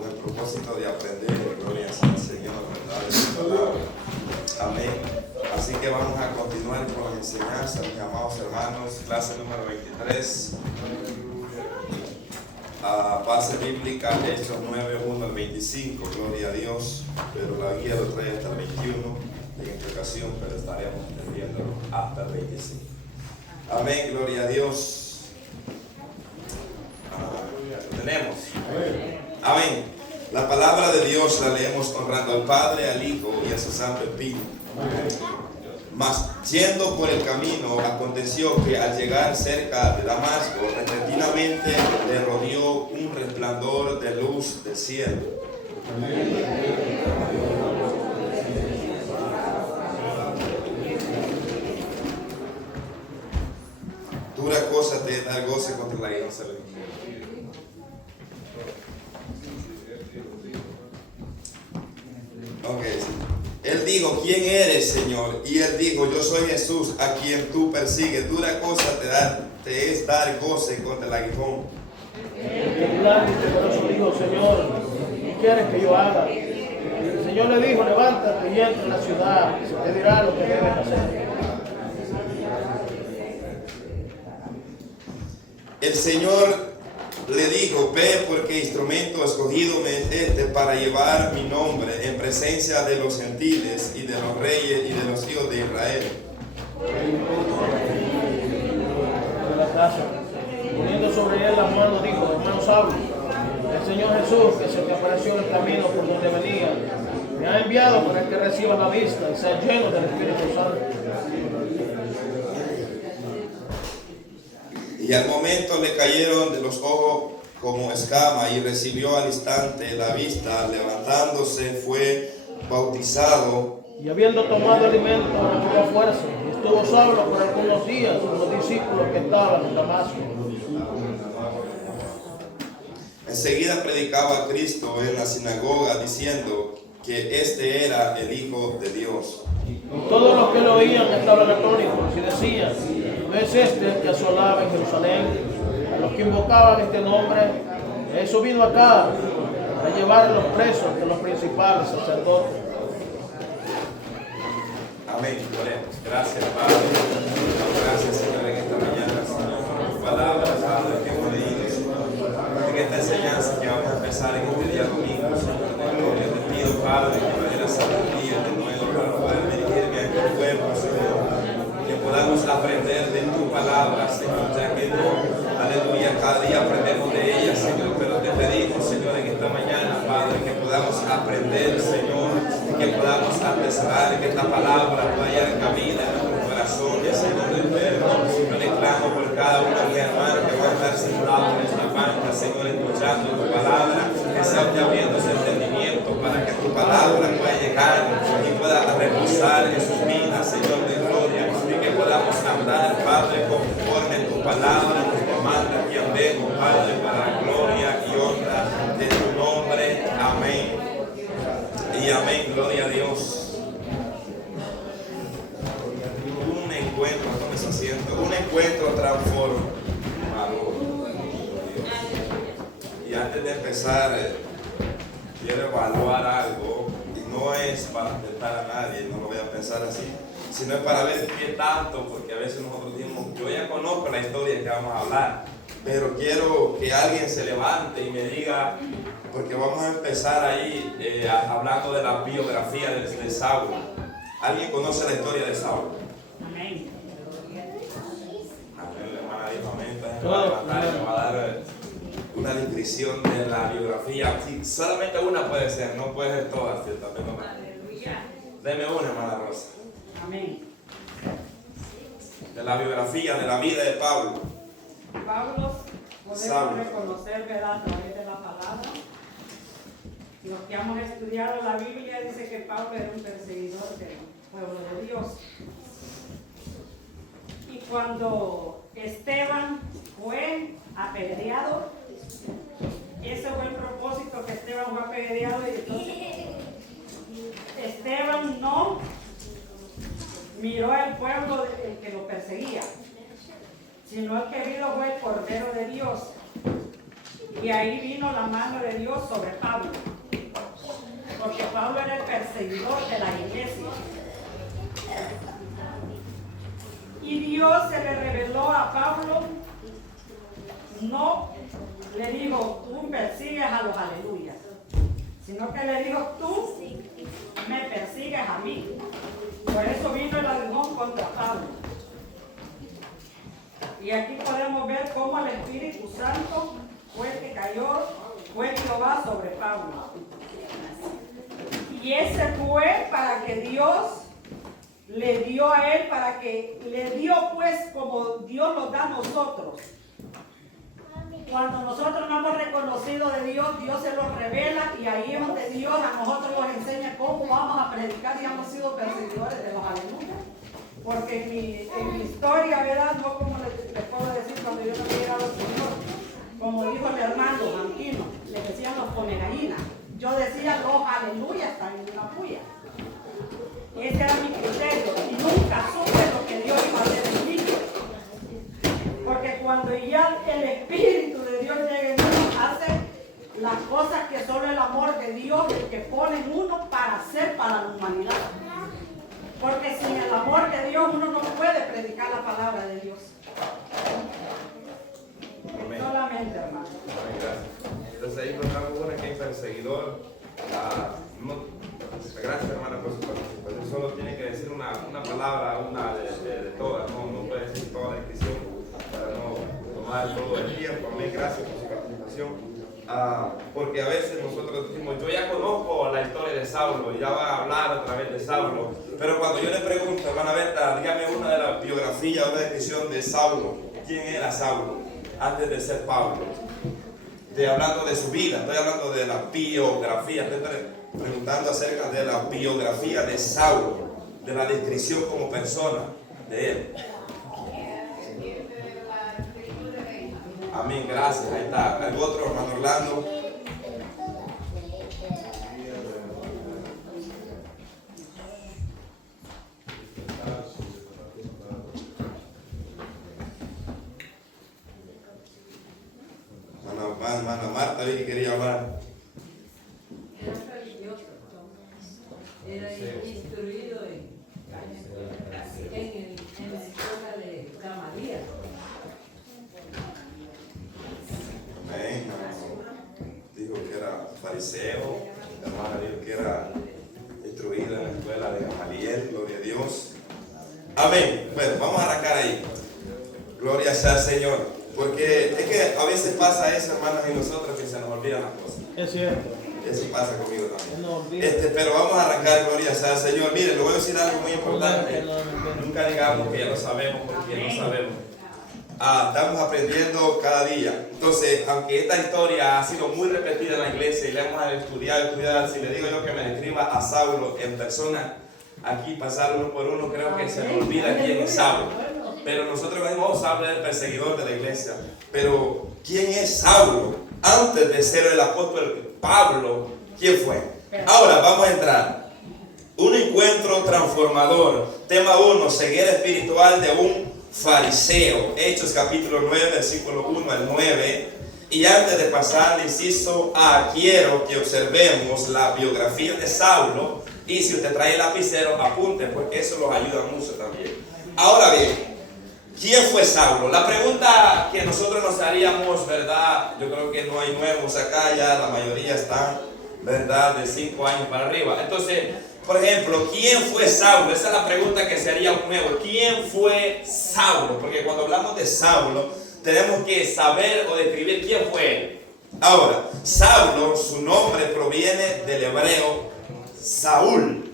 con el propósito de aprender, gloria al Señor, ¿verdad? De su palabra. Amén. Así que vamos a continuar con las enseñanzas, mis amados hermanos, clase número 23. Base bíblica, Hechos 9, 1 al 25, gloria a Dios, pero la guía lo trae hasta el 21 en esta ocasión, pero estaremos entendiéndolo hasta el 25. Amén, gloria a Dios. Lo tenemos. Amén. La palabra de Dios la leemos honrando al Padre, al Hijo y a su Santo Espíritu. Mas yendo por el camino, aconteció que al llegar cerca de Damasco, repentinamente le rodeó un resplandor de luz del cielo. Dura cosa te dar goce contra la guerra. Ok. Él dijo, ¿quién eres, Señor? Y él dijo, yo soy Jesús, a quien tú persigues. Dura cosa te es dar goce contra el aguijón. Por eso dijo, Señor, ¿qué quieres que yo haga? Y el Señor le dijo, levántate y entra en la ciudad, se te dirá lo que debes hacer. El Señor le dijo, ve porque instrumento escogido me es este para llevar mi nombre en presencia de los gentiles y de los reyes y de los hijos de Israel. De la casa, poniendo sobre él las manos, dijo, hermano Saulo, el Señor Jesús que se te apareció en el camino por donde venía, me ha enviado para que recibas la vista y seas lleno del Espíritu Santo. Y al momento le cayeron de los ojos como escama y recibió al instante la vista, levantándose fue bautizado. Y habiendo tomado alimento, no tuvo fuerza, y estuvo solo por algunos días con los discípulos que estaban en Damasco. Enseguida predicaba a Cristo en la sinagoga diciendo que este era el Hijo de Dios. Y todos los que lo oían estaban atónitos y decían, ¿no es este el que asolaba en Jerusalén? A los que invocaban este nombre, eso vino acá a llevar a los presos de los principales sacerdotes. Amén. Gracias, Padre. Gracias, Señor, en esta mañana, Señor, por tu palabra, Padre, que hemos leído, Señor. En esta enseñanza que vamos a empezar en este día domingo, Señor, de gloria, te pido, Padre, que me dé la sabiduría de nuevo para poder dirigirme a este pueblo, Señor. Que podamos aprender de tu palabra, Señor, ya que no, aleluya, cada día aprendemos de ella, Señor, pero te pedimos, Señor, en esta mañana, Padre, que podamos aprender, Señor, que podamos atesorar, que esta palabra vaya cabida en nuestros corazones, Señor eterno. Yo le clamo por cada uno de mis hermanos que van a estar sentados en esta banca, Señor, escuchando tu palabra, que se vaya abriendo ese entendimiento para que tu palabra pueda llegar y pueda reposar en sus vidas, Señor de gloria, y que podamos andar, Padre, conforme a tu palabra nos demanda que andemos, Padre, para la gloria y honra de tu nombre. Amén. Y amén, gloria a Dios. Un encuentro, tomes asiento, un encuentro transformador. Y antes de empezar, quiero evaluar algo, y no es para tentar a nadie, no lo voy a pensar así, sino es para ver qué tanto, porque a veces nosotros decimos, yo ya conozco la historia que vamos a hablar, pero quiero que alguien se levante y me diga, porque vamos a empezar ahí hablando de la biografía de Saulo. ¿Alguien conoce la historia de Saulo? Amén. Amén, la hermana dijo amén. Entonces me va a levantar y me va a dar una descripción de la biografía. Sí, solamente una puede ser, no puede ser todas, ciertamente. Aleluya. Deme una, hermana Rosa. Amén. De la biografía, de la vida de Pablo. Pablo, podemos Saulo. reconocer, ¿verdad?, a través de la palabra. Los que hemos estudiado la Biblia dice que Pablo era un perseguidor del pueblo de Dios. Y cuando Esteban fue apedreado, ese fue el propósito, que Esteban fue apedreado, y entonces Esteban no miró al pueblo que lo perseguía, sino el que vino fue el Cordero de Dios. Y ahí vino la mano de Dios sobre Pablo. Porque Pablo era el perseguidor de la iglesia. Y Dios se le reveló a Pablo, no le dijo, tú persigues a los aleluyas, sino que le dijo, tú me persigues a mí. Por eso vino el aguijón contra Pablo. Y aquí podemos ver cómo el Espíritu Santo fue el que cayó, fue Jehová sobre Pablo. Y ese fue para que Dios le dio a él, para que le dio pues como Dios nos da a nosotros. Cuando nosotros no hemos reconocido de Dios, Dios se lo revela y ahí es donde Dios a nosotros nos enseña cómo vamos a predicar y hemos sido perseguidores de los aleluyas. Porque en mi historia, ¿verdad? No como les puedo decir cuando yo no había llegado al Señor, como dijo el hermano Anquino, le decían los ponegallinas. Yo decía los aleluyas están en una puya. Ese era mi criterio y nunca supe lo que Dios iba a hacer en mí. Porque cuando ya el Espíritu de Dios llega en uno, hace las cosas que solo el amor de Dios, el que pone en uno para hacer para la humanidad. Porque sin el amor de Dios uno no puede predicar la palabra de Dios. Amén. Solamente, hermano. Amén, gracias. Entonces ahí encontramos una que es perseguidor. Gracias, hermana, por su participación. Solo tiene que decir una palabra, una de todas. No puede decir toda la descripción para no tomar todo el tiempo. Amén, gracias por su participación. Porque a veces nosotros decimos, yo ya conozco la historia de Saulo, ya va a hablar a través de Saulo, pero cuando yo le pregunto, hermana Berta, dígame una de las biografías o una descripción de Saulo, ¿quién era Saulo antes de ser Pablo? Hablando de su vida, estoy hablando de la biografía, estoy preguntando acerca de la biografía de Saulo, de la descripción como persona de él. Amén, gracias. Ahí está. ¿Algo otro, hermano Orlando? Hermana Marta, vi que quería hablar. Era religioso, era instruido en la escuela de Gamaliel. Amén. Dijo que era fariseo, la hermana dijo que era instruido en la escuela de Gamaliel, gloria a Dios. Amén. Bueno, vamos a arrancar ahí. Gloria sea al Señor. Porque es que a veces pasa eso, hermanos, y nosotros que se nos olvidan las cosas. Es cierto. Eso pasa conmigo también. No olvides. Pero vamos a arrancar, gloria sea al Señor. Miren, le voy a decir algo muy importante. Nunca digamos que ya lo sabemos porque no sabemos. Estamos aprendiendo cada día. Entonces, aunque esta historia ha sido muy repetida en la iglesia y la hemos estudiado, si le digo yo que me describa a Saulo en persona, aquí pasar uno por uno, creo que se nos olvida quién es Saulo. Pero nosotros decimos, Saulo es el perseguidor de la iglesia. Pero, ¿quién es Saulo? Antes de ser el apóstol Pablo, ¿quién fue? Ahora vamos a entrar. Un encuentro transformador. Tema 1, ceguera espiritual de un fariseo. Hechos capítulo 9, versículo 1 al 9. Y antes de pasar al inciso A, quiero que observemos la biografía de Saulo. Y si usted trae el lapicero, apunte, porque eso los ayuda mucho también. Ahora bien, ¿quién fue Saulo? La pregunta que nosotros nos haríamos, ¿verdad? Yo creo que no hay nuevos acá, ya la mayoría están, ¿verdad? De 5 años para arriba. Entonces, por ejemplo, ¿quién fue Saulo? Esa es la pregunta que se haría un nuevo. ¿Quién fue Saulo? Porque cuando hablamos de Saulo, tenemos que saber o describir quién fue él. Ahora, Saulo, su nombre proviene del hebreo Saúl,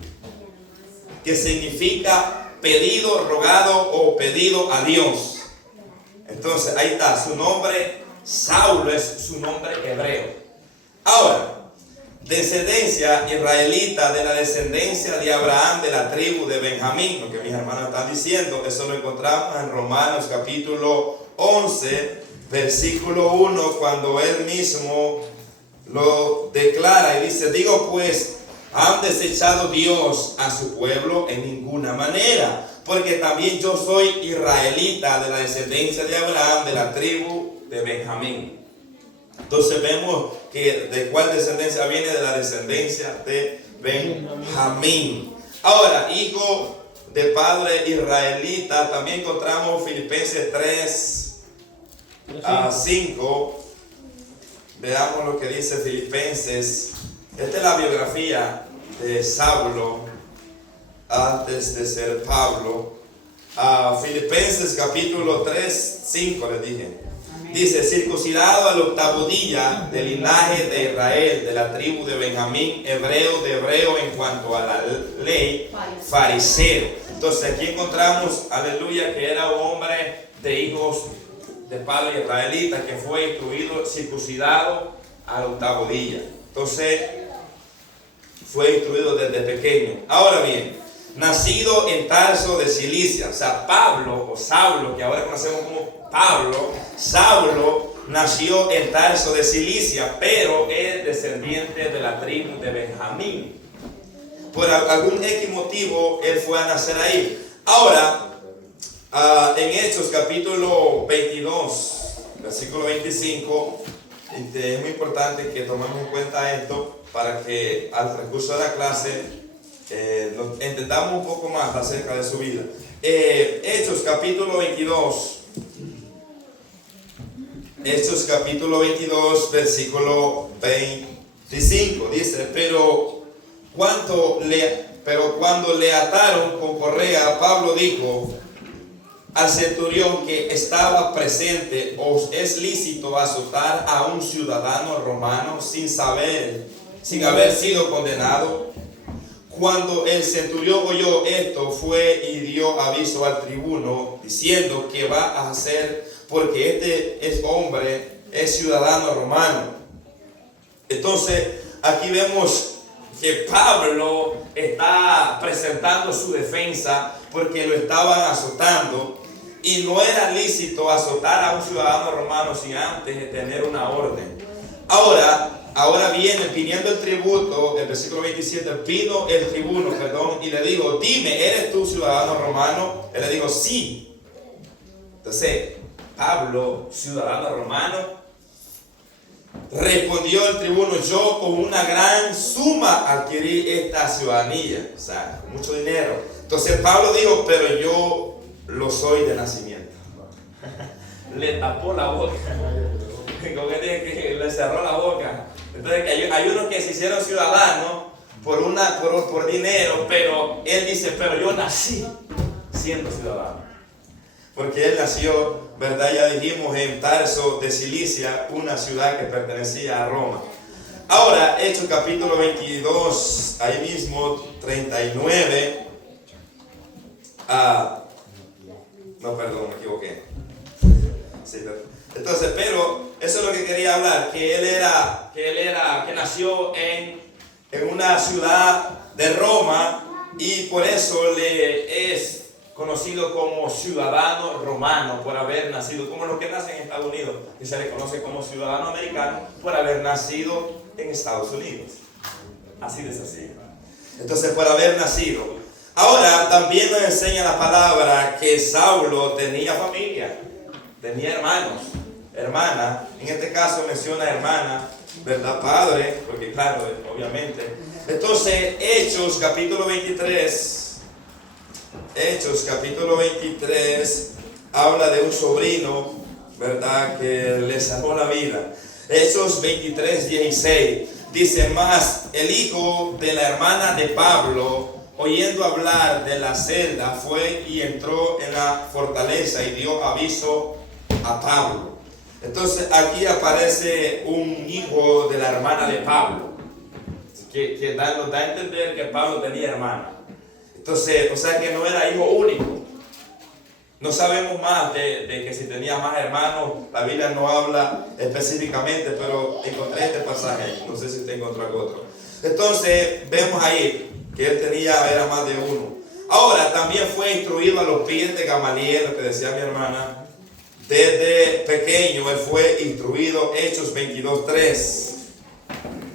que significa pedido, rogado o pedido a Dios. Entonces ahí está, su nombre Saulo es su nombre hebreo. Ahora, descendencia israelita, de la descendencia de Abraham, de la tribu de Benjamín, lo que mis hermanos están diciendo, eso lo encontramos en Romanos capítulo 11, versículo 1, cuando él mismo lo declara y dice, digo pues, ¿han desechado Dios a su pueblo? En ninguna manera, porque también yo soy israelita, de la descendencia de Abraham, de la tribu de Benjamín. Entonces vemos que de cuál descendencia viene, de la descendencia de Benjamín. Ahora, hijo de padre israelita, también encontramos Filipenses 3:5. Veamos lo que dice Filipenses. Esta es la biografía de Saulo antes de ser Pablo. Filipenses capítulo 3:5 les dije. Dice: circuncidado al octavo día, del linaje de Israel, de la tribu de Benjamín, hebreo de hebreo en cuanto a la ley, fariseo. Entonces aquí encontramos, aleluya, que era un hombre de hijos de padre israelita, que fue instruido, circuncidado al octavo día. Entonces fue instruido desde pequeño. Ahora bien, nacido en Tarso de Cilicia, o sea, Pablo o Saulo, que ahora conocemos como Pablo, Saulo nació en Tarso de Cilicia, pero es descendiente de la tribu de Benjamín. Por algún X motivo, él fue a nacer ahí. Ahora, en Hechos capítulo 22, versículo 25, es muy importante que tomemos en cuenta esto para que al transcurso de la clase entendamos un poco más acerca de su vida. Hechos capítulo 22. Hechos capítulo 22, versículo 25. Dice: pero cuando le ataron con correa, Pablo dijo al centurión que estaba presente: ¿os es lícito azotar a un ciudadano romano sin haber sido condenado? Cuando el centurión oyó esto, fue y dio aviso al tribuno, diciendo: ¿qué va a hacer? Porque hombre es ciudadano romano. Entonces aquí vemos que Pablo está presentando su defensa porque lo estaban azotando, y no era lícito azotar a un ciudadano romano sin antes de tener una orden. Ahora viene pidiendo el tributo. El versículo 27, vino el tribuno, y le dijo: dime, ¿eres tú ciudadano romano? Él le dijo: sí. Entonces Pablo, ciudadano romano, respondió el tribuno: yo con una gran suma adquirí esta ciudadanía, o sea, mucho dinero. Entonces Pablo dijo: pero yo lo soy de nacimiento. Le tapó la boca. Como que dije que le cerró la boca. Entonces hay unos que se hicieron ciudadanos por dinero, pero él dice: pero yo nací siendo ciudadano. Porque él nació, ¿verdad? Ya dijimos, en Tarso de Cilicia, una ciudad que pertenecía a Roma. Ahora, Hechos capítulo 22, ahí mismo, 39. No, perdón, me equivoqué. Sí, entonces, pero eso es lo que quería hablar, que nació en una ciudad de Roma, y por eso le es conocido como ciudadano romano, por haber nacido, como los que nacen en Estados Unidos, y se le conoce como ciudadano americano por haber nacido en Estados Unidos. Así de sencillo. Entonces, por haber nacido. Ahora, también nos enseña la palabra que Saulo tenía familia, tenía hermanos, hermanas. En este caso menciona hermana, ¿verdad? Padre, porque claro, obviamente. Entonces, Hechos capítulo 23. Hechos capítulo 23 habla de un sobrino, ¿verdad?, que le salvó la vida. Hechos 23, 16 dice: más el hijo de la hermana de Pablo, oyendo hablar de la celda, fue y entró en la fortaleza y dio aviso a Pablo. Entonces aquí aparece un hijo de la hermana de Pablo, que nos da a entender que Pablo tenía hermana. Entonces, o sea que no era hijo único. No sabemos más de que si tenía más hermanos. La Biblia no habla específicamente, pero encontré este pasaje ahí. No sé si usted encontró algo otro. Entonces, vemos ahí que él era más de uno. Ahora, también fue instruido a los pies de Gamaliel, lo que decía mi hermana. Desde pequeño él fue instruido. Hechos 22:3.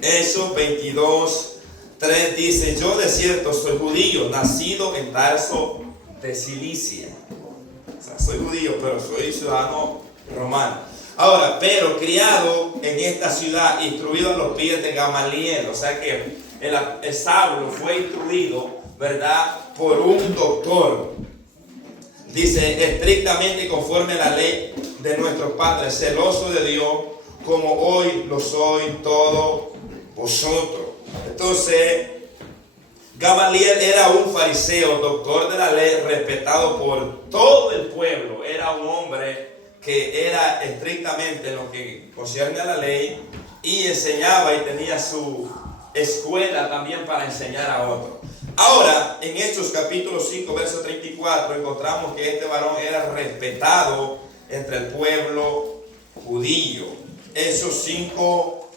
Hechos 22:3 dice: yo de cierto soy judío, nacido en Tarso de Cilicia. O sea, soy judío, pero soy ciudadano romano. Ahora, pero criado en esta ciudad, instruido a los pies de Gamaliel. O sea que el Saulo fue instruido, ¿verdad?, por un doctor. Dice, estrictamente conforme a la ley de nuestros padres, celoso de Dios, como hoy lo soy todos vosotros. Entonces, Gamaliel era un fariseo, doctor de la ley, respetado por todo el pueblo. Era un hombre que era estrictamente en lo que concierne a la ley y enseñaba y tenía su escuela también para enseñar a otros. Ahora, en Hechos capítulo 5, verso 34, encontramos que este varón era respetado entre el pueblo judío. Hechos 5,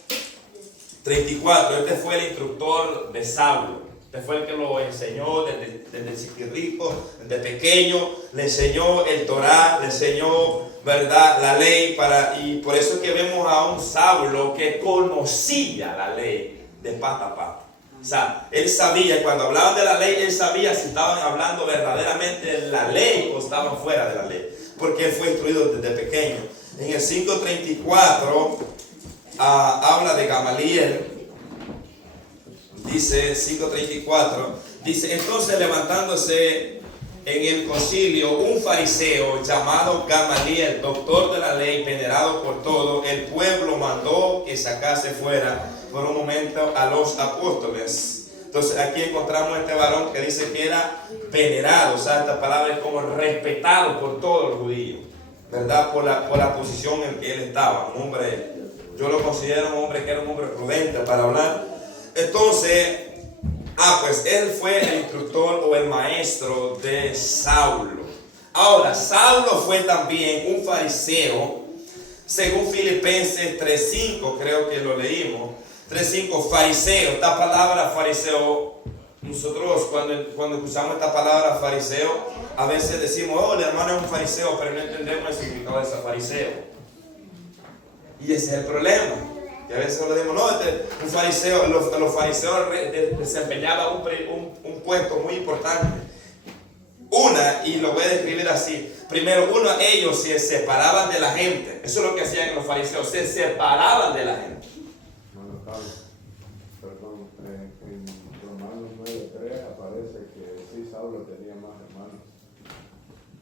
34, este fue el instructor de Saulo. Este fue el que lo enseñó desde chiquirrico, desde pequeño, le enseñó el Torá, le enseñó, ¿verdad?, la ley, y por eso es que vemos a un Saulo que conocía la ley de pata a pata. O sea, él sabía, cuando hablaban de la ley, él sabía si estaban hablando verdaderamente de la ley o estaban fuera de la ley, porque él fue instruido desde pequeño. En el 5:34 habla de Gamaliel. Dice 5:34, dice, entonces levantándose en el concilio un fariseo llamado Gamaliel, doctor de la ley, venerado por todo el pueblo, mandó que sacase fuera por un momento a los apóstoles. Entonces aquí encontramos este varón que dice que era venerado, o sea, esta palabra es como respetado por todos los judíos, ¿verdad? Por la posición en que él estaba, un hombre, yo lo considero un hombre que era un hombre prudente para hablar. Entonces, pues él fue el instructor o el maestro de Saulo. Ahora, Saulo fue también un fariseo, según Filipenses 3:5, creo que lo leímos. 3:5, fariseo. Esta palabra fariseo, nosotros cuando escuchamos esta palabra fariseo, a veces decimos, oh, el hermano es un fariseo, pero no entendemos el significado de ese fariseo. Y ese es el problema. Y a veces nos decimos, no, un fariseo, los fariseos desempeñaban un puesto muy importante. Y lo voy a describir así. Primero, ellos se separaban de la gente. Eso es lo que hacían los fariseos, se separaban de la gente. Hermano Carlos, perdón, en Romanos 9:3 aparece que sí, Saulo tenía más hermanos.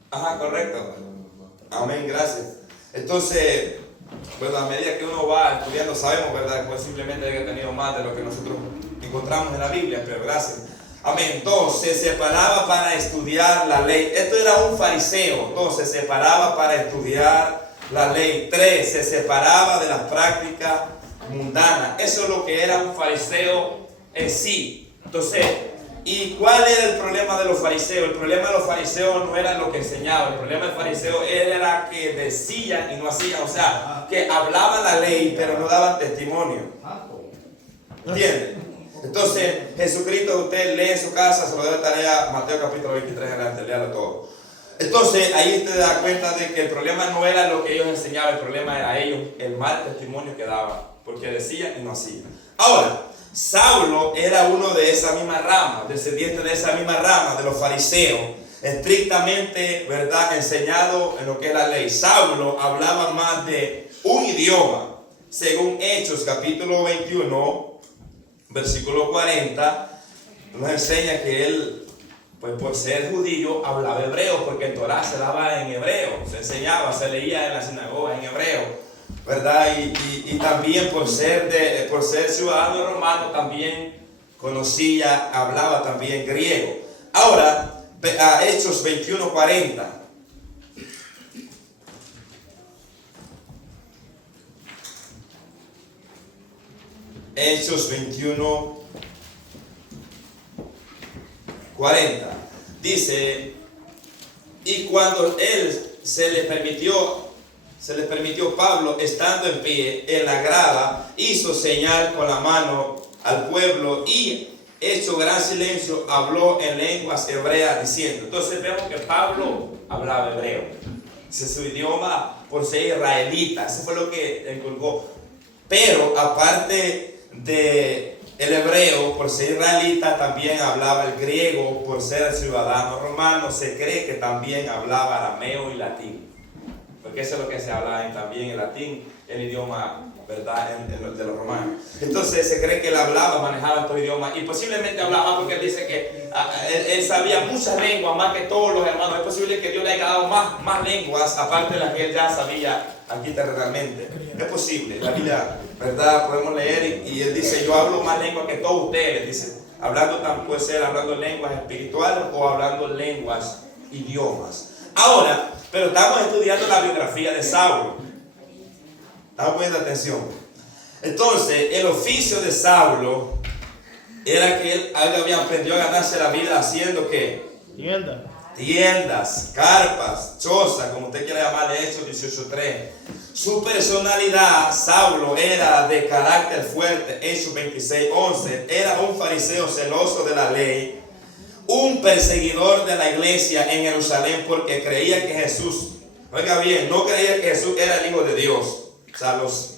Ajá, correcto. Amén, gracias. Entonces, bueno, a medida que uno va estudiando, sabemos, ¿verdad?, pues simplemente que ha tenido más de lo que nosotros encontramos en la Biblia, pero gracias. Amén. Entonces, se separaba para estudiar la ley. Esto era un fariseo. Entonces, se separaba para estudiar la ley. 3, se separaba de las prácticas mundanas. Eso es lo que era un fariseo en sí. Entonces, ¿y cuál era el problema de los fariseos? El problema de los fariseos no era lo que enseñaban. El problema del fariseo era que decían y no hacían. O sea, que hablaban la ley, pero no daban testimonio. ¿Entienden? Entonces, Jesucristo, usted lee en su casa, se lo doy de tarea, Mateo capítulo 23 adelante, léalo todo. Entonces, ahí usted da cuenta de que el problema no era lo que ellos enseñaban, el problema era ellos, el mal testimonio que daban, porque decían y no hacían. Ahora, Saulo era uno de esa misma rama, descendiente de esa misma rama, de los fariseos, estrictamente, ¿verdad?, enseñado en lo que es la ley. Saulo hablaba más de un idioma, según Hechos capítulo 21, versículo 40, nos enseña que él, pues por ser judío, hablaba hebreo, porque el Torá se daba en hebreo, se enseñaba, se leía en la sinagoga en hebreo, ¿verdad? Y también por ser ciudadano romano, también conocía, hablaba también griego. Ahora, a Hechos 21, 40. Hechos 21, 40. Dice, y cuando se les permitió Pablo, estando en pie en la grada, hizo señal con la mano al pueblo y, hecho gran silencio, habló en lenguas hebreas diciendo. Entonces vemos que Pablo hablaba hebreo. Ese es su idioma por ser israelita. Eso fue lo que inculcó. Pero aparte de el hebreo, por ser israelita, también hablaba el griego. Por ser ciudadano romano, se cree que también hablaba arameo y latín, porque eso es lo que se habla también en latín, el idioma, ¿verdad?, de los romanos. Entonces se cree que él hablaba, manejaba estos idiomas y posiblemente hablaba porque él dice que él sabía muchas lenguas, más que todos los hermanos. Es posible que Dios le haya dado más lenguas, aparte de las que él ya sabía aquí terrenalmente. Es posible, la Biblia, ¿verdad?, podemos leer y él dice, yo hablo más lenguas que todos ustedes, dice, hablando, puede ser hablando lenguas espirituales o hablando lenguas, idiomas. Ahora, pero estamos estudiando la biografía de Saulo. Estamos poniendo atención. Entonces, el oficio de Saulo era que él había aprendido a ganarse la vida haciendo ¿qué? Tiendas, carpas, chozas, como usted quiera llamarle, Hechos 18:3. Su personalidad, Saulo, era de carácter fuerte, Hechos 26:11. Era un fariseo celoso de la ley, un perseguidor de la iglesia en Jerusalén porque creía que Jesús, oiga bien, no creía que Jesús era el Hijo de Dios. O sea, los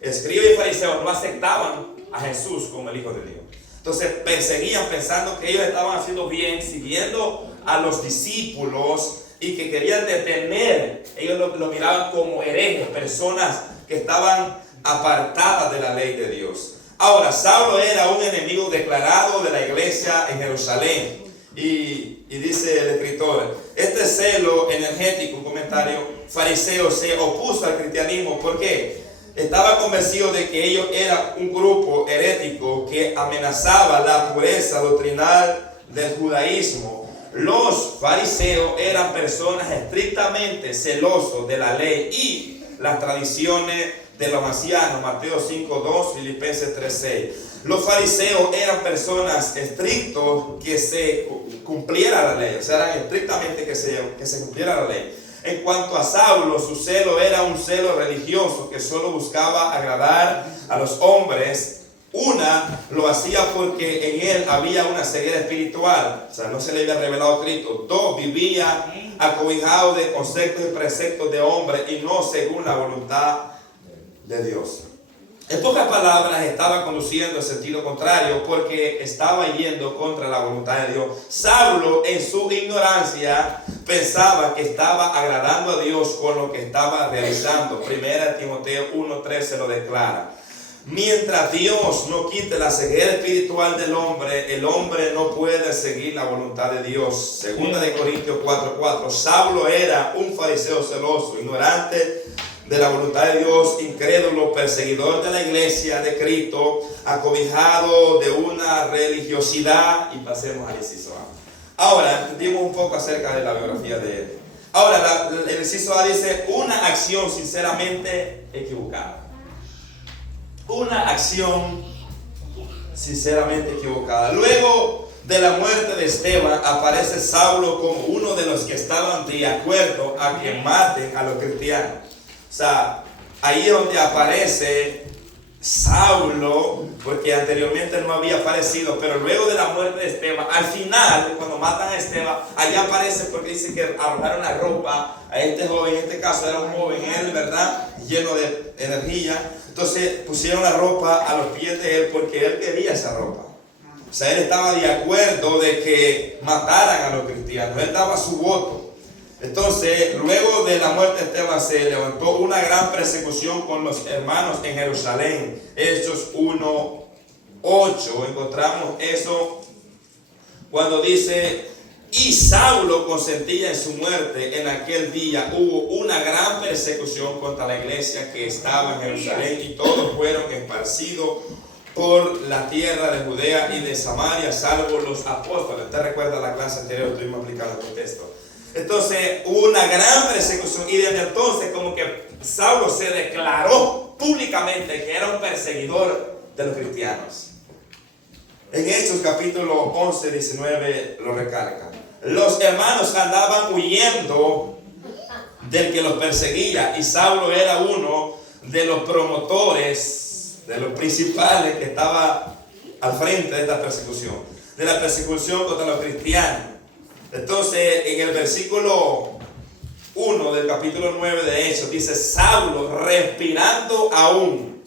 escribas y fariseos no aceptaban a Jesús como el Hijo de Dios. Entonces perseguían pensando que ellos estaban haciendo bien, siguiendo a los discípulos y que querían detener. Ellos lo miraban como herejes, personas que estaban apartadas de la ley de Dios. Ahora, Saulo era un enemigo declarado de la iglesia en Jerusalén. Y dice el escritor, este celo energético, un comentario fariseo, se opuso al cristianismo. ¿Por qué? Estaba convencido de que ellos eran un grupo herético que amenazaba la pureza doctrinal del judaísmo. Los fariseos eran personas estrictamente celosos de la ley y las tradiciones de los ancianos, Mateo 5:2, Filipenses 3:6. Los fariseos eran personas estrictos que se cumpliera la ley, o sea, eran estrictamente que se cumpliera la ley. En cuanto a Saulo, su celo era un celo religioso que solo buscaba agradar a los hombres. Lo hacía porque en él había una ceguera espiritual, o sea, no se le había revelado Cristo. 2, vivía acobijado de conceptos y preceptos de hombres y no según la voluntad de Dios. En pocas palabras, estaba conduciendo en sentido contrario porque estaba yendo contra la voluntad de Dios. Saulo, en su ignorancia, pensaba que estaba agradando a Dios con lo que estaba realizando. 1 Timoteo 1:3 se lo declara. Mientras Dios no quite la ceguera espiritual del hombre, el hombre no puede seguir la voluntad de Dios. 2 Corintios 4:4. Saulo era un fariseo celoso, ignorante de la voluntad de Dios, incrédulo, perseguidor de la iglesia de Cristo, acobijado de una religiosidad. Y pasemos al inciso A. Ahora, entendimos un poco acerca de la biografía de él. Ahora, el inciso A dice, una acción sinceramente equivocada. Una acción sinceramente equivocada. Luego de la muerte de Esteban, aparece Saulo como uno de los que estaban de acuerdo a que maten a los cristianos. O sea, ahí es donde aparece Saulo, porque anteriormente no había aparecido, pero luego de la muerte de Esteban, al final, cuando matan a Esteban, allá aparece porque dice que arrojaron la ropa a este joven. En este caso era un joven, él, ¿verdad?, lleno de energía. Entonces pusieron la ropa a los pies de él porque él quería esa ropa. O sea, él estaba de acuerdo de que mataran a los cristianos, él daba su voto. Entonces, luego de la muerte de Esteban, se levantó una gran persecución con los hermanos en Jerusalén. Hechos 1:8, encontramos eso cuando dice, y Saulo consentía en su muerte. En aquel día hubo una gran persecución contra la iglesia que estaba en Jerusalén y todos fueron esparcidos por la tierra de Judea y de Samaria, salvo los apóstoles. Usted recuerda la clase anterior, estuvimos aplicando este texto. Entonces hubo una gran persecución y desde entonces como que Saulo se declaró públicamente que era un perseguidor de los cristianos. En Hechos capítulo 11, 19 lo recalca. Los hermanos andaban huyendo del que los perseguía y Saulo era uno de los promotores, de los principales que estaba al frente de esta persecución, de la persecución contra los cristianos. Entonces, en el versículo 1 del capítulo 9 de Hechos, dice, Saulo, respirando aún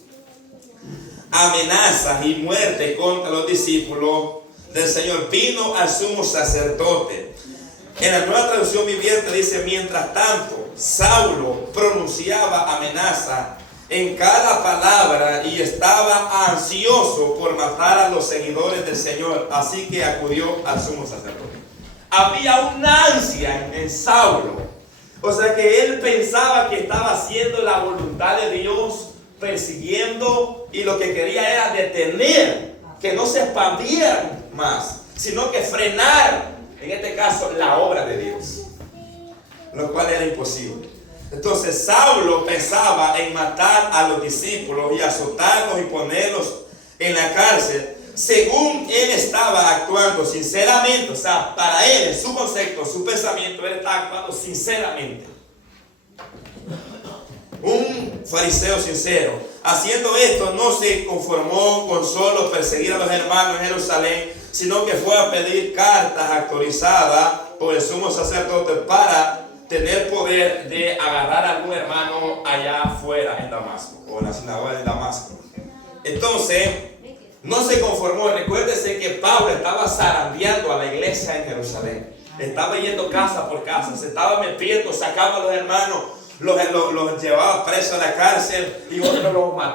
amenazas y muerte contra los discípulos del Señor, vino al sumo sacerdote. En la Nueva Traducción Viviente dice: mientras tanto, Saulo pronunciaba amenaza en cada palabra y estaba ansioso por matar a los seguidores del Señor, así que acudió al sumo sacerdote. Había una ansia en Saulo, o sea que él pensaba que estaba haciendo la voluntad de Dios, persiguiendo, y lo que quería era detener, que no se expandieran más, sino que frenar, en este caso, la obra de Dios, lo cual era imposible. Entonces Saulo pensaba en matar a los discípulos y azotarlos y ponerlos en la cárcel, según él estaba actuando sinceramente. O sea, para él, en su concepto, su pensamiento, él estaba actuando sinceramente. Un fariseo sincero. Haciendo esto, no se conformó con solo perseguir a los hermanos en Jerusalén, sino que fue a pedir cartas autorizadas por el sumo sacerdote para tener poder de agarrar a algún hermano allá afuera en Damasco, o en la sinagoga de Damasco. Entonces, no se conformó. Recuérdese que Pablo estaba zarandeando a la iglesia en Jerusalén. Estaba yendo casa por casa, se estaba metiendo, sacaba a los hermanos, los llevaba presos a la cárcel, y otros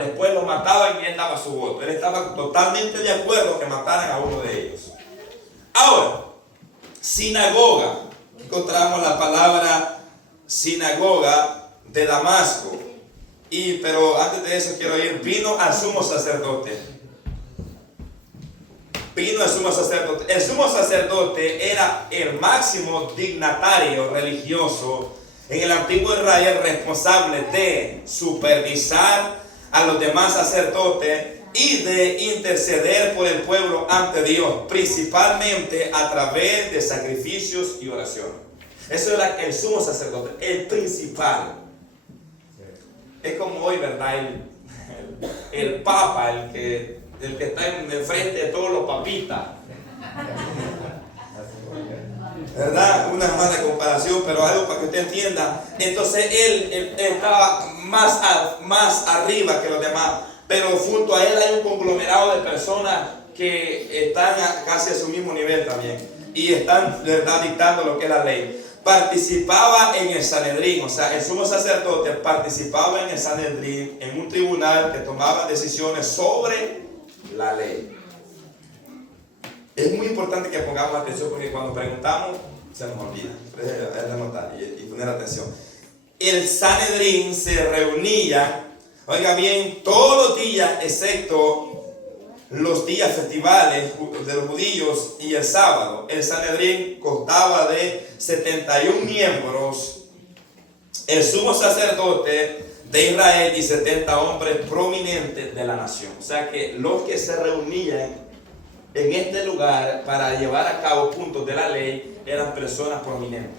después los mataban y él daba su voto. Él estaba totalmente de acuerdo que mataran a uno de ellos. Ahora, sinagoga. Encontramos la palabra sinagoga de Damasco. Pero antes de eso quiero ir. Vino al sumo sacerdote. Vino al sumo sacerdote. El sumo sacerdote era el máximo dignatario religioso en el antiguo Israel, responsable de supervisar a los demás sacerdotes y de interceder por el pueblo ante Dios, principalmente a través de sacrificios y oraciones. Eso era el sumo sacerdote, el principal. Es como hoy, ¿verdad? El papa, el que está en frente de todos los papitas, ¿verdad? Una mala comparación, pero algo para que usted entienda. Entonces él estaba más arriba que los demás, pero junto a él hay un conglomerado de personas que están casi a su mismo nivel también, y están, ¿verdad?, dictando lo que es la ley. Participaba en el Sanedrín, o sea, el sumo sacerdote participaba en el Sanedrín, en un tribunal que tomaba decisiones sobre la ley. Es muy importante que pongamos atención, porque cuando preguntamos se nos olvida. Es de notar y poner atención. El Sanedrín se reunía, oiga bien, todos los días excepto los días festivales de los judíos y el sábado. El Sanedrín constaba de 71 miembros, el sumo sacerdote de Israel y 70 hombres prominentes de la nación. O sea que los que se reunían en este lugar para llevar a cabo puntos de la ley eran personas prominentes,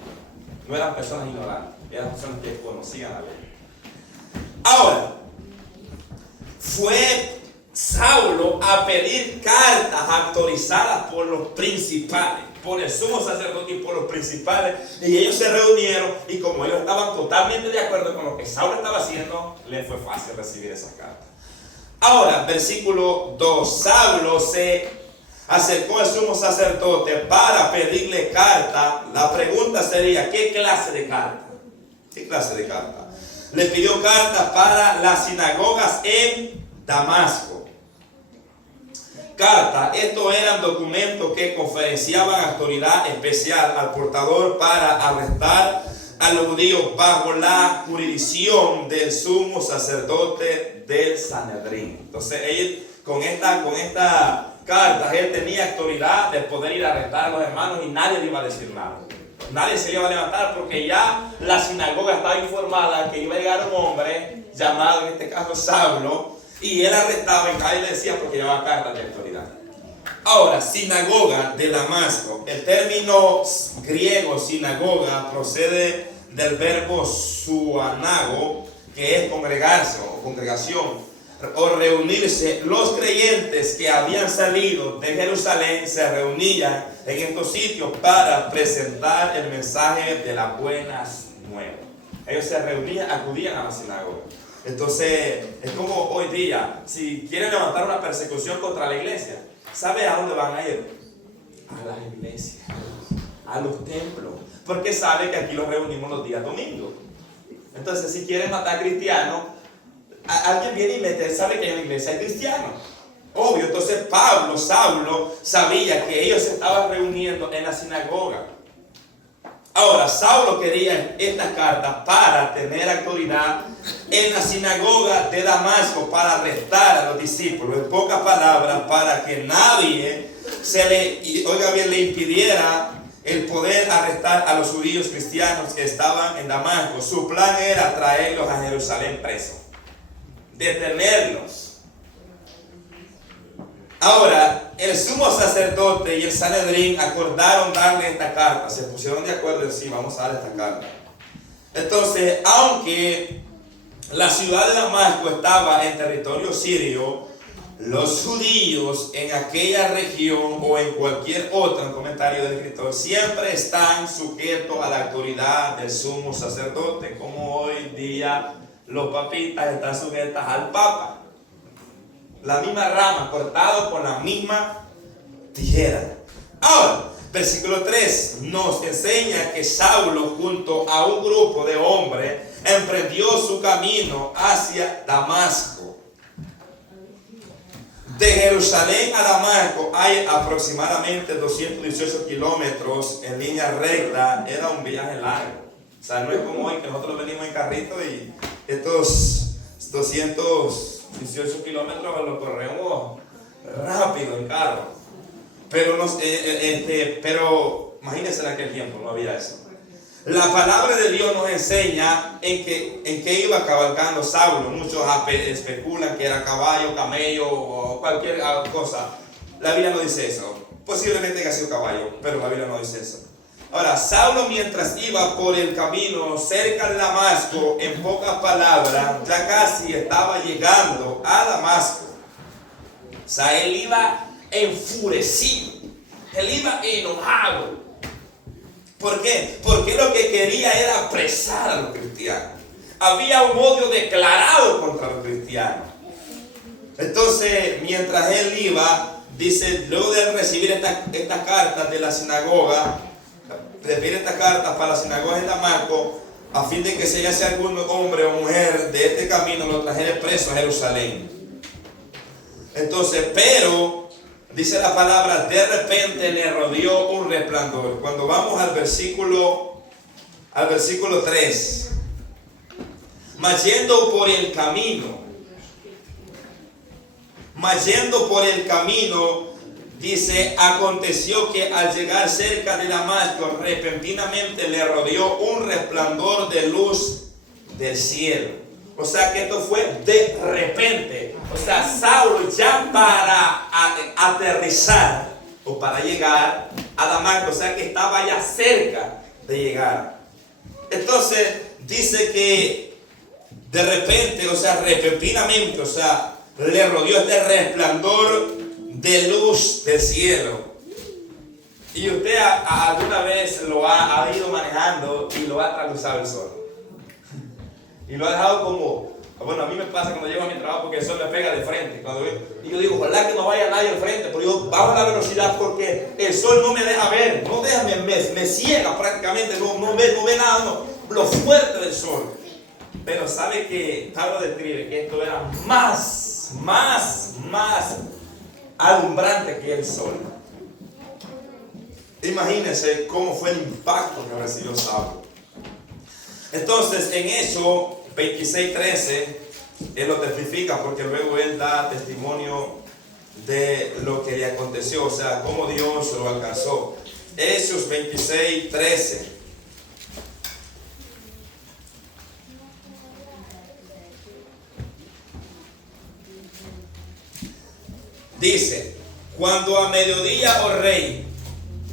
no eran personas ignorantes, eran personas que conocían la ley. Ahora, fue Saulo a pedir cartas autorizadas por los principales, por el sumo sacerdote y por los principales, y ellos se reunieron, y como ellos estaban totalmente de acuerdo con lo que Saulo estaba haciendo, les fue fácil recibir esas cartas. Ahora, versículo 2, Saulo se acercó al sumo sacerdote para pedirle carta. La pregunta sería, ¿qué clase de carta? ¿Qué clase de carta? Le pidió carta para las sinagogas en Damasco. Carta, estos eran documentos que conferenciaban autoridad especial al portador para arrestar a los judíos bajo la jurisdicción del sumo sacerdote del Sanedrín. Entonces, él con esta carta, él tenía autoridad de poder ir a arrestar a los hermanos y nadie le iba a decir nada. Nadie se iba a levantar porque ya la sinagoga estaba informada que iba a llegar un hombre llamado, en este caso, Saulo, y él arrestaba y nadie le decía porque llevaba cartas de autoridad. Ahora, sinagoga de Damasco. El término griego sinagoga procede del verbo suanago, que es congregarse o congregación o reunirse. Los creyentes que habían salido de Jerusalén se reunían en estos sitios para presentar el mensaje de las buenas nuevas. Ellos se reunían, acudían a la sinagoga. Entonces, es como hoy día, si quieren levantar una persecución contra la iglesia, ¿sabe a dónde van a ir? A las iglesias. a los templos, porque sabe que aquí los reunimos los días domingos. Entonces, si quieren matar cristianos, alguien viene y sabe que en la iglesia hay cristianos. Obvio, entonces Saulo sabía que ellos se estaban reuniendo en la sinagoga. Ahora, Saulo quería estas cartas para tener autoridad en la sinagoga de Damasco, para arrestar a los discípulos, en pocas palabras, para que nadie le impidiera el poder arrestar a los judíos cristianos que estaban en Damasco. Su plan era traerlos a Jerusalén presos, detenerlos. Ahora, el sumo sacerdote y el Sanedrín acordaron darle esta carta. Se pusieron de acuerdo en sí, vamos a darle esta carta. Entonces, aunque la ciudad de Damasco estaba en territorio sirio, los judíos en aquella región o en cualquier otro, en comentario del escritor, siempre están sujetos a la autoridad del sumo sacerdote, como hoy día los papitas están sujetos al papa. La misma rama, cortado con la misma tijera. Ahora, versículo 3 nos enseña que Saulo, junto a un grupo de hombres, emprendió su camino hacia Damasco. De Jerusalén a Damasco hay aproximadamente 218 kilómetros en línea recta. Era un viaje largo. O sea, no es como hoy que nosotros venimos en carrito y estos 218 kilómetros los corremos rápido en carro. Pero imagínense en aquel tiempo, no había eso. La palabra de Dios nos enseña en qué iba cabalgando Saulo. Muchos especulan que era caballo, camello o cualquier cosa. La Biblia no dice eso. Posiblemente haya sido caballo, pero la Biblia no dice eso. Ahora, Saulo, mientras iba por el camino cerca de Damasco, en pocas palabras, ya casi estaba llegando a Damasco. O sea, él iba enfurecido, él iba enojado. ¿Por qué? Porque lo que quería era apresar a los cristianos. Había un odio declarado contra los cristianos. Entonces, mientras él iba, dice, luego de recibir estas cartas de la sinagoga, de pedir estas cartas para la sinagoga de Damasco, a fin de que si hallase algún hombre o mujer de este camino, lo trajera preso a Jerusalén. Entonces, pero, dice la palabra, de repente le rodeó un resplandor. Cuando vamos al versículo 3, mas yendo por el camino, dice, aconteció que al llegar cerca de Damasco, repentinamente le rodeó un resplandor de luz del cielo. O sea que esto fue de repente. O sea, Saulo ya para aterrizar o para llegar a Damasco, o sea que estaba ya cerca de llegar. Entonces dice que de repente, o sea, repentinamente, o sea, le rodeó este resplandor de luz del cielo. Y usted alguna vez lo ha ido manejando y lo ha traslucido el sol. Y lo ha dejado como, bueno, a mí me pasa cuando llego a mi trabajo porque el sol me pega de frente. Y yo digo, ojalá que no vaya nadie al frente, pero yo bajo la velocidad porque el sol no me deja ver, no deja, me ciega prácticamente, no ve nada, no, lo fuerte del sol. Pero sabe que Pablo describe que esto era más alumbrante que el sol. Imagínense cómo fue el impacto que recibió Saulo. Entonces, en eso 26:13, él lo testifica porque luego él da testimonio de lo que le aconteció, o sea, cómo Dios lo alcanzó. Hechos 26:13. Dice, cuando a mediodía, oh rey,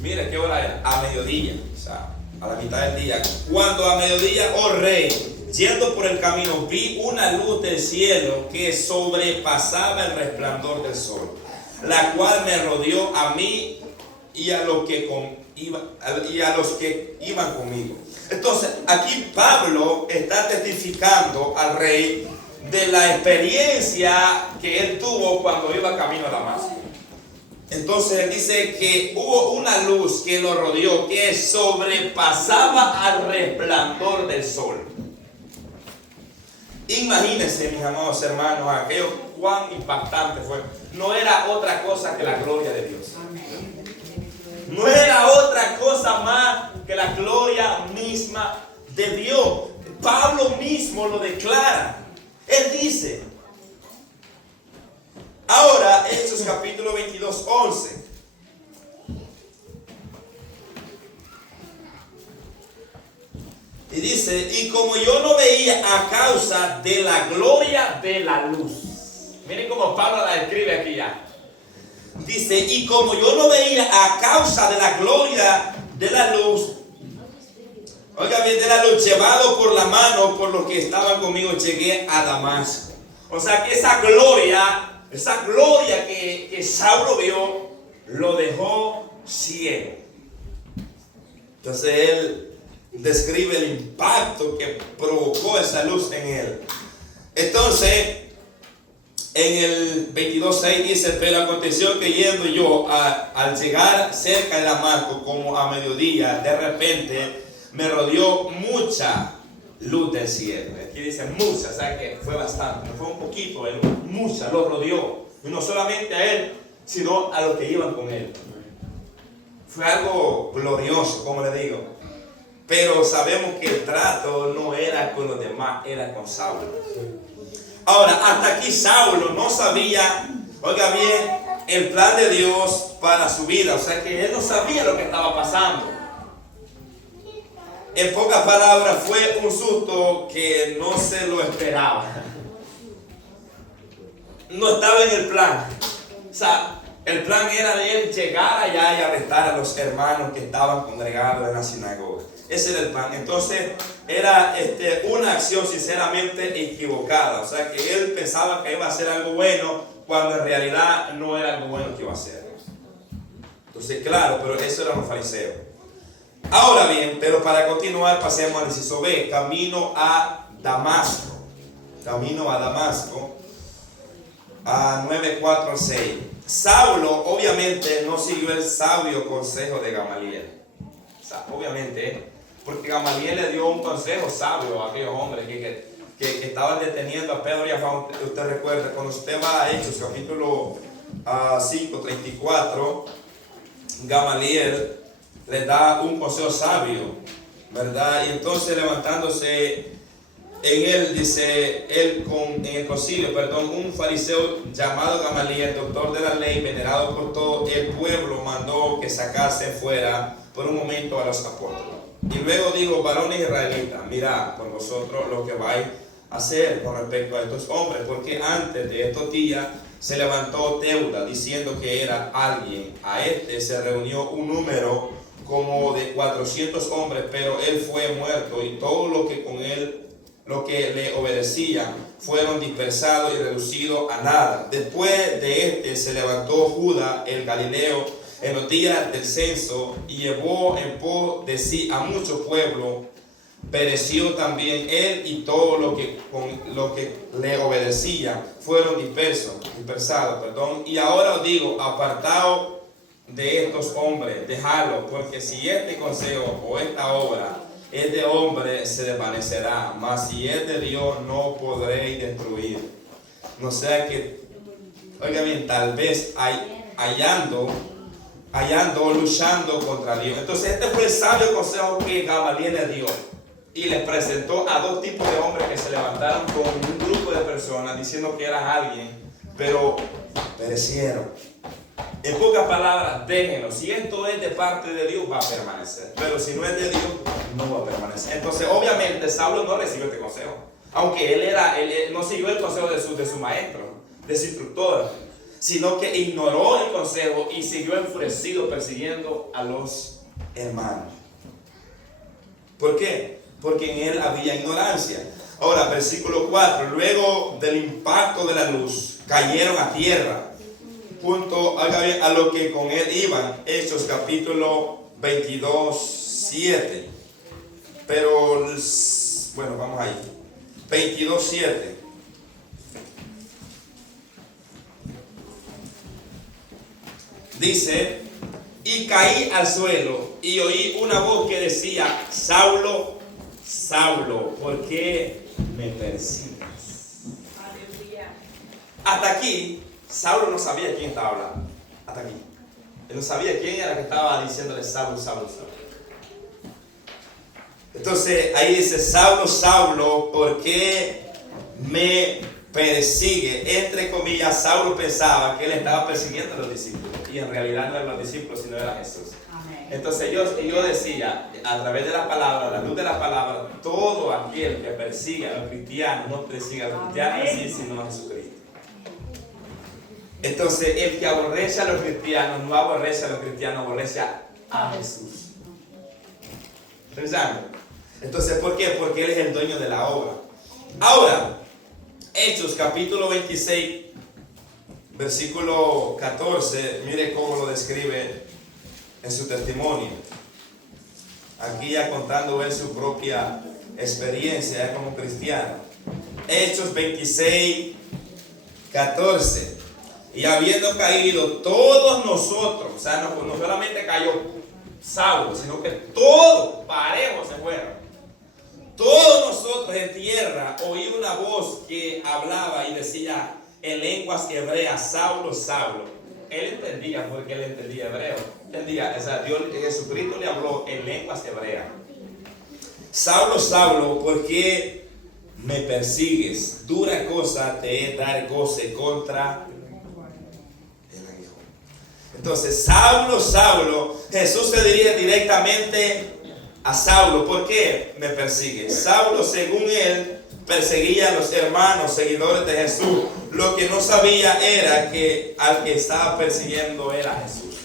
mire qué hora era, a mediodía, o sea, a la mitad del día. Cuando a mediodía, oh rey, yendo por el camino, vi una luz del cielo que sobrepasaba el resplandor del sol, la cual me rodeó a mí y a los que iban conmigo. Entonces, aquí Pablo está testificando al rey de la experiencia que él tuvo cuando iba camino a Damasco. Entonces él dice que hubo una luz que lo rodeó, que sobrepasaba al resplandor del sol. Imagínense, mis amados hermanos, aquello cuán impactante fue. No era otra cosa que la gloria de Dios. No era otra cosa más que la gloria misma de Dios. Pablo mismo lo declara. Él dice, ahora, Hechos capítulo 22, 11. Y dice, y como yo no veía a causa de la gloria de la luz. Miren cómo Pablo la escribe aquí ya. Dice, y como yo no veía a causa de la gloria de la luz, oiga bien, de la luz, llevado por la mano por los que estaban conmigo, llegué a Damasco. O sea que esa gloria que Saulo vio, lo dejó ciego. Entonces él describe el impacto que provocó esa luz en él. Entonces, en el 22:6 dice, pero aconteció que yendo yo al llegar cerca de Damasco, como a mediodía, de repente me rodeó mucha luz del cielo. Aquí dice mucha, o sea que fue bastante, no fue un poquito, mucha lo rodeó. Y no solamente a él, sino a los que iban con él. Fue algo glorioso, como le digo. Pero sabemos que el trato no era con los demás, era con Saulo. Ahora, hasta aquí Saulo no sabía, oiga bien, el plan de Dios para su vida. O sea que él no sabía lo que estaba pasando. En pocas palabras, fue un susto que no se lo esperaba. No estaba en el plan. O sea, el plan era de él llegar allá y arrestar a los hermanos que estaban congregados en la sinagoga. Ese era el plan. Entonces era una acción sinceramente equivocada. O sea que él pensaba que iba a hacer algo bueno cuando en realidad no era algo bueno que iba a hacer. Entonces claro, pero eso eran los fariseos. Ahora bien, pero para continuar pasemos al inciso B. Camino a Damasco. Camino a Damasco. A 9:4-6. Saulo obviamente no siguió el sabio consejo de Gamaliel. O sea, obviamente, porque Gamaliel le dio un consejo sabio a aquellos hombres que estaban deteniendo a Pedro y a Juan. Usted recuerda, cuando usted va a Hechos capítulo 5:34, Gamaliel le da un consejo sabio, ¿verdad? Y entonces levantándose en él, dice, en el concilio, un fariseo llamado Gamaliel, doctor de la ley, venerado por todo el pueblo, mandó que sacasen fuera por un momento a los apóstoles. Y luego dijo, varones israelitas, mirad por vosotros lo que vais a hacer con respecto a estos hombres, porque antes de estos días se levantó Teuda diciendo que era alguien. A se reunió un número como de 400 hombres, pero él fue muerto y todo lo que con él, lo que le obedecían, fueron dispersados y reducidos a nada. Después de se levantó Judá el Galileo en los días del censo y llevó en pos de sí a muchos pueblos. Pereció también él y todo lo que le obedecía fueron dispersados. Y ahora os digo, apartaos de estos hombres, dejadlos, porque si este consejo o esta obra es de hombre, se desvanecerá, mas si es de Dios, no podréis destruir. No sea que, oiga bien, tal vez hallando, luchando contra Dios. Entonces este fue el sabio consejo que Gamaliel le dio. Y les presentó a dos tipos de hombres que se levantaron con un grupo de personas diciendo que eran alguien, pero perecieron. En pocas palabras, déjenlo. Si esto es de parte de Dios, va a permanecer. Pero si no es de Dios, no va a permanecer. Entonces, obviamente, Saulo no recibió este consejo. Aunque él no siguió el consejo de su maestro, de su instructor, sino que ignoró el consejo y siguió enfurecido persiguiendo a los hermanos. ¿Por qué? Porque en él había ignorancia. Ahora, versículo 4. Luego del impacto de la luz, cayeron a tierra, junto a lo que con él iban. Hechos capítulo 22:7. Pero, bueno, vamos ahí. 22:7. Dice, y caí al suelo y oí una voz que decía, Saulo, Saulo, ¿por qué me persigues? Hasta aquí, Saulo no sabía quién estaba hablando. Hasta aquí. Él no sabía quién era que estaba diciéndole Saulo, Saulo, Saulo. Entonces ahí dice, Saulo, Saulo, ¿por qué me persigue? Entre comillas, Saulo pensaba que él estaba persiguiendo a los discípulos. Y en realidad no eran los discípulos, sino era Jesús. Amén. Entonces yo decía, a través de la palabra, a la luz de la palabra, todo aquel que persigue a los cristianos, no persigue a los cristianos en sí, sino a Jesucristo. Entonces, el que aborrece a los cristianos, no aborrece a los cristianos, aborrece a Jesús. ¿Pensando? Entonces, ¿por qué? Porque Él es el dueño de la obra. Ahora, Hechos capítulo 26, versículo 14, mire cómo lo describe en su testimonio. Aquí ya contando él su propia experiencia ya como cristiano. Hechos 26, 14. Y habiendo caído todos nosotros, o sea, no solamente cayó Saulo, sino que todos parejos se fueron. Todos nosotros en tierra oí una voz que hablaba y decía en lenguas hebreas, Saulo, Saulo. Él entendía porque él entendía hebreo. Entendía, o sea, Jesucristo le habló en lenguas hebreas. Saulo, Saulo, ¿por qué me persigues? Dura cosa te es dar goce contra el aguijón. Entonces, Saulo, Saulo, Jesús se dirige directamente a Saulo. ¿Por qué me persigue? Saulo, según él, perseguía a los hermanos, seguidores de Jesús. Lo que no sabía era que al que estaba persiguiendo era Jesús.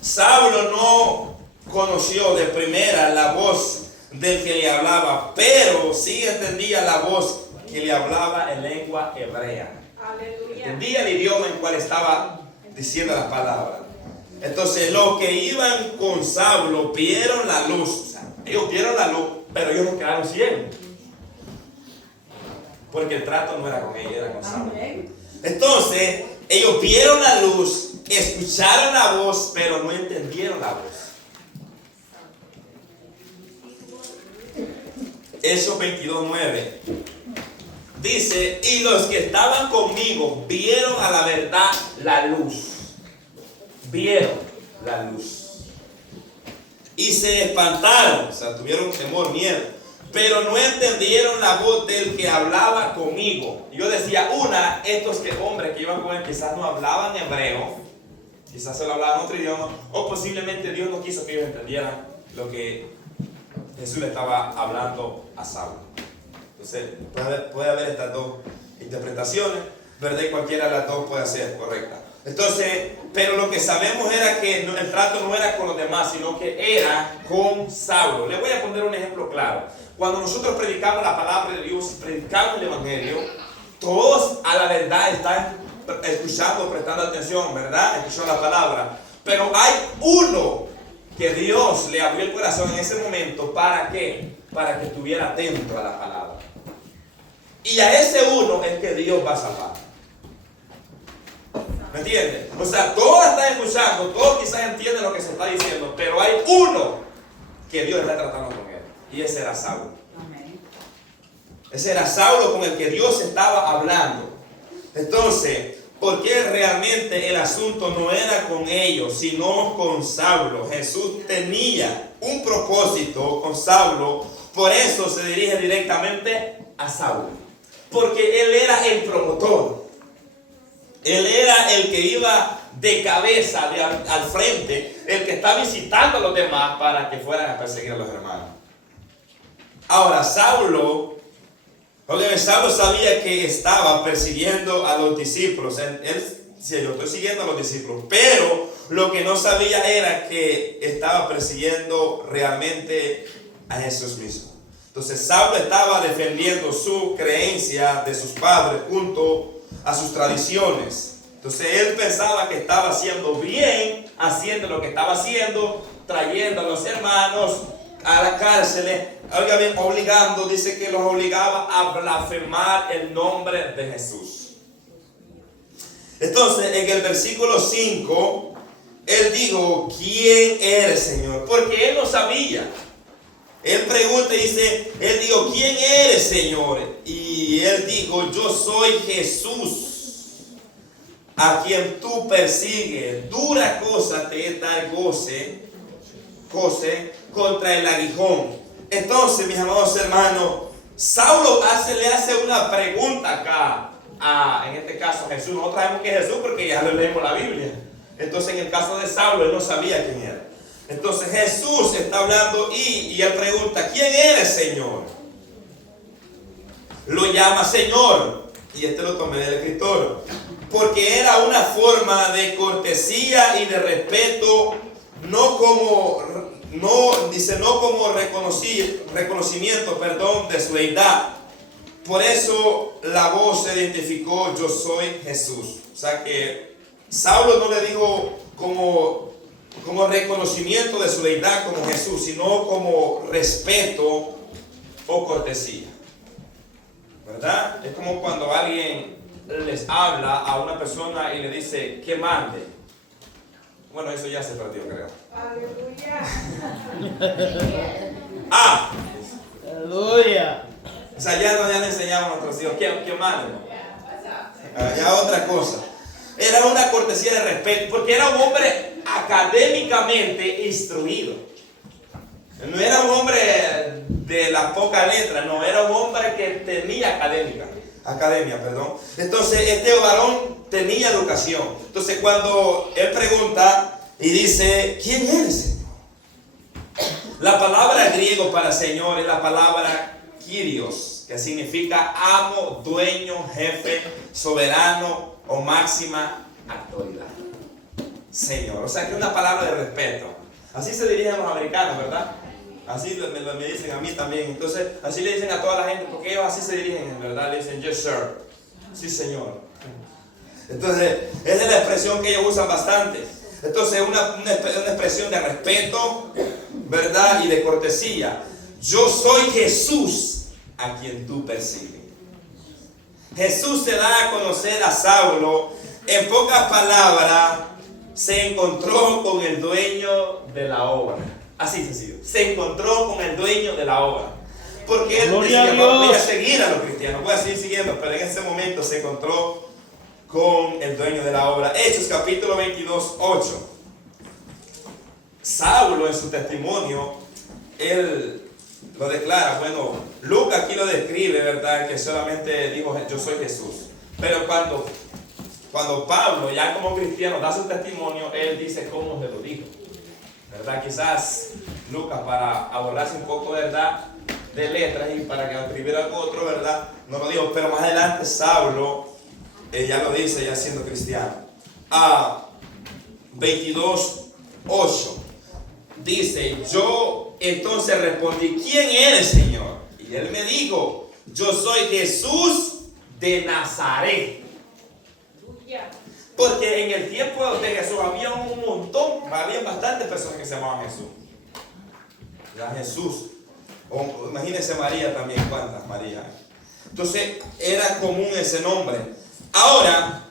Saulo no conoció de primera la voz del que le hablaba, pero sí entendía la voz que le hablaba en lengua hebrea. Aleluya. Entendía el idioma en cual estaba diciendo las palabras. Entonces los que iban con Saulo vieron la luz. O sea, ellos vieron la luz, pero ellos no quedaron ciegos. Porque el trato no era con ellos, era con Saulo. Entonces, ellos vieron la luz, escucharon la voz, pero no entendieron la voz. Hechos 22:9 dice, y los que estaban conmigo vieron a la verdad la luz. Vieron la luz. Y se espantaron, o sea, tuvieron temor, miedo. Pero no entendieron la voz del que hablaba conmigo. Yo decía, estos hombres que iban con él quizás no hablaban hebreo, quizás solo hablaban otro idioma, o posiblemente Dios no quiso que ellos entendieran lo que Jesús le estaba hablando a Saulo. Entonces, puede haber estas dos interpretaciones, ¿verdad? Y cualquiera de las dos puede ser correcta. Entonces, pero lo que sabemos era que el trato no era con los demás, sino que era con Saulo. Le voy a poner un ejemplo claro. Cuando nosotros predicamos la palabra de Dios, predicamos el evangelio, todos a la verdad están escuchando, prestando atención, ¿verdad? Escuchando la palabra. Pero hay uno que Dios le abrió el corazón en ese momento. ¿Para qué? Para que estuviera atento a la palabra. Y a ese uno es que Dios va a salvar. ¿Me entiendes? O sea, todos están escuchando, todos quizás entienden lo que se está diciendo, pero hay uno que Dios está tratando con él. Y ese era Saulo. Amén. Ese era Saulo con el que Dios estaba hablando. Entonces, ¿por qué realmente el asunto no era con ellos, sino con Saulo? Jesús tenía un propósito con Saulo, por eso se dirige directamente a Saulo. Porque él era el promotor. Él era el que iba de cabeza, al frente, el que está visitando a los demás para que fueran a perseguir a los hermanos. Ahora, Saulo sabía que estaba persiguiendo a los discípulos. Sí, yo estoy siguiendo a los discípulos, pero lo que no sabía era que estaba persiguiendo realmente a Jesús mismo. Entonces, Saulo estaba defendiendo su creencia de sus padres junto a sus tradiciones. Entonces él pensaba que estaba haciendo bien, haciendo lo que estaba haciendo, trayendo a los hermanos a la cárcel, obligando, dice que los obligaba a blasfemar el nombre de Jesús. Entonces, en el versículo 5, él dijo, ¿quién eres, Señor? Porque él no sabía. Él pregunta y dice, él dijo, ¿quién eres, Señor? Y él dijo, yo soy Jesús, a quien tú persigues. Dura cosa te es dar goce contra el aguijón. Entonces, mis amados hermanos, Saulo le hace una pregunta acá, en este caso a Jesús. Nosotros sabemos que es Jesús porque ya lo leemos la Biblia. Entonces, en el caso de Saulo, él no sabía quién era. Entonces, Jesús está hablando y él pregunta, ¿quién eres, Señor? Lo llama Señor, y este lo tomé del escritor, porque era una forma de cortesía y de respeto, no como reconocimiento, de su deidad. Por eso la voz se identificó, yo soy Jesús. O sea que Saulo no le dijo como reconocimiento de su deidad como Jesús, sino como respeto o cortesía. ¿Verdad? Es como cuando alguien les habla a una persona y le dice que mande. Bueno, eso ya se perdió, creo. Aleluya. O sea, ya le enseñamos a nuestros hijos que mande. Ya otra cosa. Era una cortesía de respeto, porque era un hombre académicamente instruido. No era un hombre de la poca letra, no, era un hombre que tenía academia. Entonces, este varón tenía educación. Entonces, cuando él pregunta y dice, ¿quién eres, Señor? La palabra griego para Señor es la palabra Kyrios, que significa amo, dueño, jefe, soberano o máxima autoridad. Señor, o sea que es una palabra de respeto. Así se dirigen los americanos, ¿verdad? Así me dicen a mí también. Entonces, así le dicen a toda la gente, porque ellos así se dirigen, ¿verdad? Le dicen, yes, sir. Sí, señor. Entonces, esa es la expresión que ellos usan bastante. Entonces, una expresión de respeto, ¿verdad? Y de cortesía. Yo soy Jesús, a quien tú persigues. Jesús se da a conocer a Saulo. En pocas palabras, se encontró con el dueño de la obra. Así sencillo. Se encontró con el dueño de la obra. Porque él decía, voy a seguir a los cristianos, voy a seguir siguiendo. Pero en ese momento se encontró con el dueño de la obra. Hechos capítulo 22, 8. Saulo en su testimonio, él lo declara. Bueno, Lucas aquí lo describe, ¿verdad? Que solamente dijo, yo soy Jesús. Pero cuando Pablo, ya como cristiano, da su testimonio, él dice cómo se lo dijo, ¿verdad? Quizás Lucas, para ahorrarse un poco, ¿verdad?, de letras y para que escribiera algo otro, ¿verdad?, no lo dijo. Pero más adelante Saulo ya lo dice, ya siendo cristiano. 22:8 dice, yo entonces respondí, ¿quién eres, Señor? Y él me dijo, yo soy Jesús de Nazaret. Porque en el tiempo de Jesús había había bastantes personas que se llamaban Jesús. Era Jesús. Imagínense María también, ¿cuántas María? Entonces era común ese nombre. Ahora,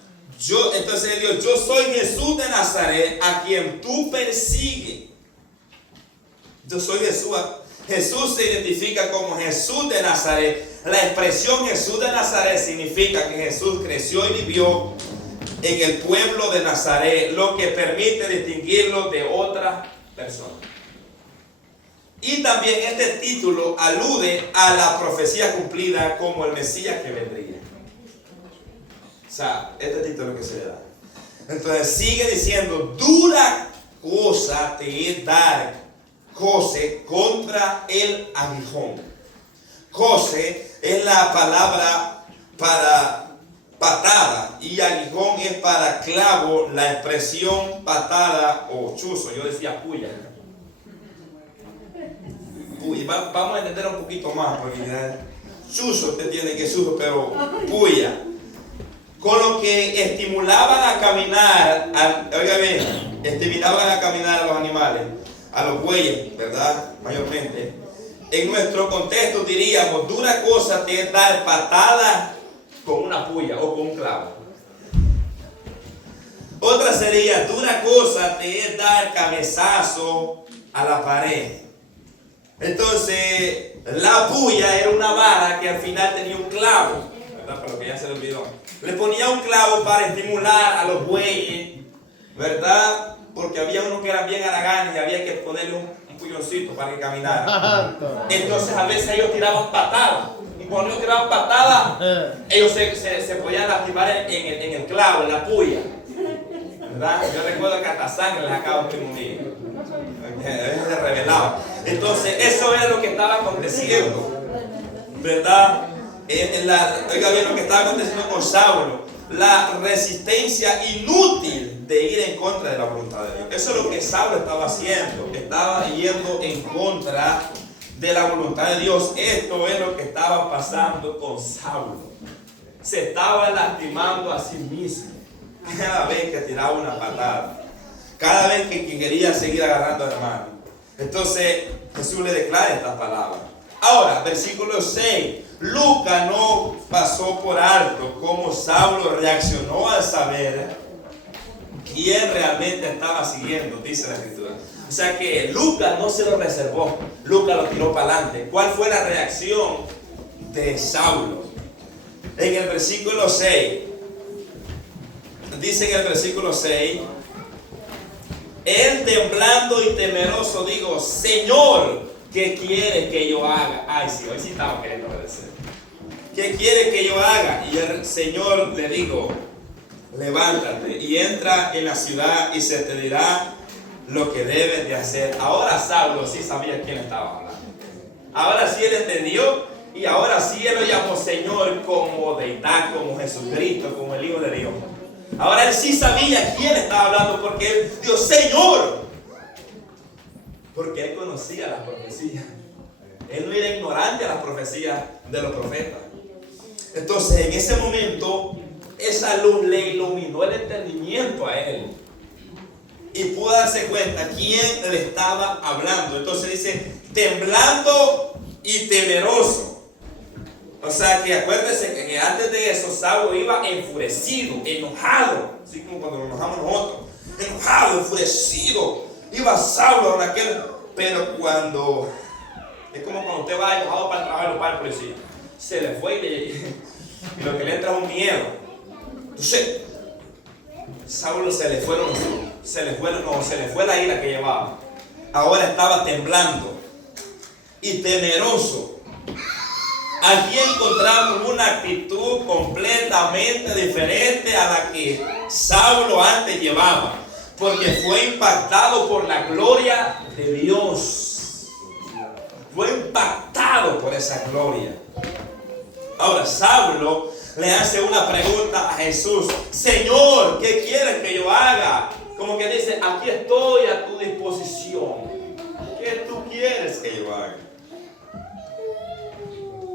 entonces él dijo, yo soy Jesús de Nazaret, a quien tú persigues. Yo soy Jesús. Jesús se identifica como Jesús de Nazaret. La expresión Jesús de Nazaret significa que Jesús creció y vivió en el pueblo de Nazaret, lo que permite distinguirlo de otras personas. Y también este título alude a la profecía cumplida como el Mesías que vendría. O sea, este título que se le da. Entonces sigue diciendo, dura cosa te es dar cose contra el aguijón. Cose es la palabra para patada y aguijón es para clavo, la expresión patada o chuzo. Yo decía puya. Vamos a entender un poquito más, porque chuzo usted tiene que chuzo, pero puya. Con lo que estimulaban a caminar, oiga bien, estimulaban a caminar a los animales, a los bueyes, ¿verdad? Mayormente. En nuestro contexto diríamos, dura cosa te es dar patada con una puya o con un clavo. Otra sería, dura cosa te es dar cabezazo a la pared. Entonces, la puya era una vara que al final tenía un clavo, ¿verdad? Pero que ya se le olvidó. Le ponía un clavo para estimular a los bueyes, ¿verdad? Porque había unos que eran bien haraganes y había que ponerle un puñoncito para que caminara. Entonces, a veces ellos tiraban patadas. Y cuando ellos tiraban patadas, ellos se podían lastimar en el clavo, en la puya, ¿verdad? Yo recuerdo que hasta sangre les acaba un primo mío. A veces se revelaba. Entonces, eso era lo que estaba aconteciendo, ¿verdad? Oiga bien lo que estaba aconteciendo con Saulo. La resistencia inútil de ir en contra de la voluntad de Dios. Eso es lo que Saulo estaba haciendo. Estaba yendo en contra de la voluntad de Dios. Esto es lo que estaba pasando con Saulo. Se estaba lastimando a sí mismo cada vez que tiraba una patada, cada vez que quería seguir agarrando al hermano. Entonces Jesús le declara estas palabras. Ahora, versículo 6. Lucas no pasó por alto cómo Saulo reaccionó al saber quién realmente estaba siguiendo, dice la Escritura. O sea que Lucas no se lo reservó, Lucas lo tiró para adelante. ¿Cuál fue la reacción de Saulo? En el versículo 6, dice en el versículo 6, él temblando y temeroso dijo, Señor, ¿qué quiere que yo haga? Ay, sí, hoy sí estaba queriendo obedecer. ¿Qué quiere que yo haga? Y el Señor le dijo, levántate y entra en la ciudad y se te dirá lo que debes de hacer. Ahora Saulo sí sabía quién estaba hablando. Ahora sí él entendió y ahora sí él lo llamó Señor como deidad, como Jesucristo, como el Hijo de Dios. Ahora él sí sabía quién estaba hablando porque él dijo Señor. Porque él conocía las profecías. Él no era ignorante a las profecías de los profetas. Entonces en ese momento esa luz le iluminó el entendimiento a él. Y pudo darse cuenta quién le estaba hablando. Entonces dice, temblando y temeroso. O sea que acuérdense que antes de eso Saulo iba enfurecido, enojado. Así como cuando nos enojamos nosotros. Enojado, enfurecido. Iba Saulo en aquel. Pero cuando... Es como cuando usted va enojado para el trabajo y lo para el policía. Se le fue y lo que le entra es un miedo. Entonces... Saulo se le fue la ira que llevaba. Ahora estaba temblando y temeroso. Aquí encontramos una actitud completamente diferente a la que Saulo antes llevaba, porque fue impactado por la gloria de Dios. Fue impactado por esa gloria. Ahora Saulo le hace una pregunta a Jesús. Señor, ¿qué quieres que yo haga? Como que dice, aquí estoy a tu disposición. ¿Qué tú quieres que yo haga?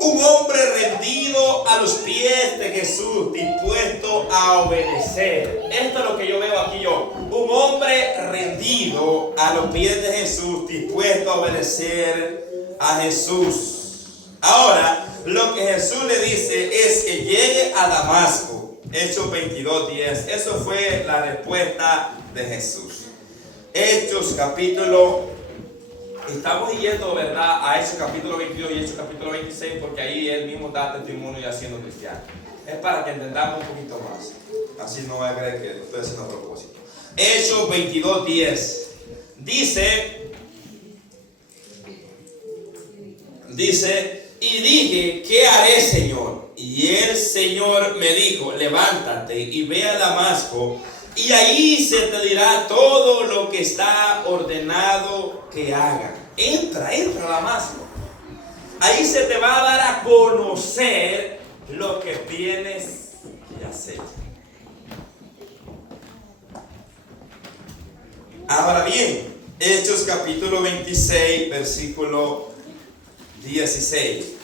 Un hombre rendido a los pies de Jesús, dispuesto a obedecer. Esto es lo que yo veo aquí yo. Un hombre rendido a los pies de Jesús, dispuesto a obedecer a Jesús. Ahora, lo que Jesús le dice es que llegue a Damasco. Hechos 22:10. Eso fue la respuesta de Jesús. Hechos capítulo, estamos yendo, ¿verdad?, a Hechos capítulo 22 y Hechos capítulo 26, porque ahí él mismo da testimonio ya siendo cristiano. Es para que entendamos un poquito más. Así no va a creer que lo estoy haciendo a propósito. Hechos 22:10. Dice, y dije, ¿qué haré, Señor? Y el Señor me dijo, levántate y ve a Damasco, y ahí se te dirá todo lo que está ordenado que haga. Entra a Damasco. Ahí se te va a dar a conocer lo que tienes que hacer. Ahora bien, Hechos capítulo 26, versículo 16.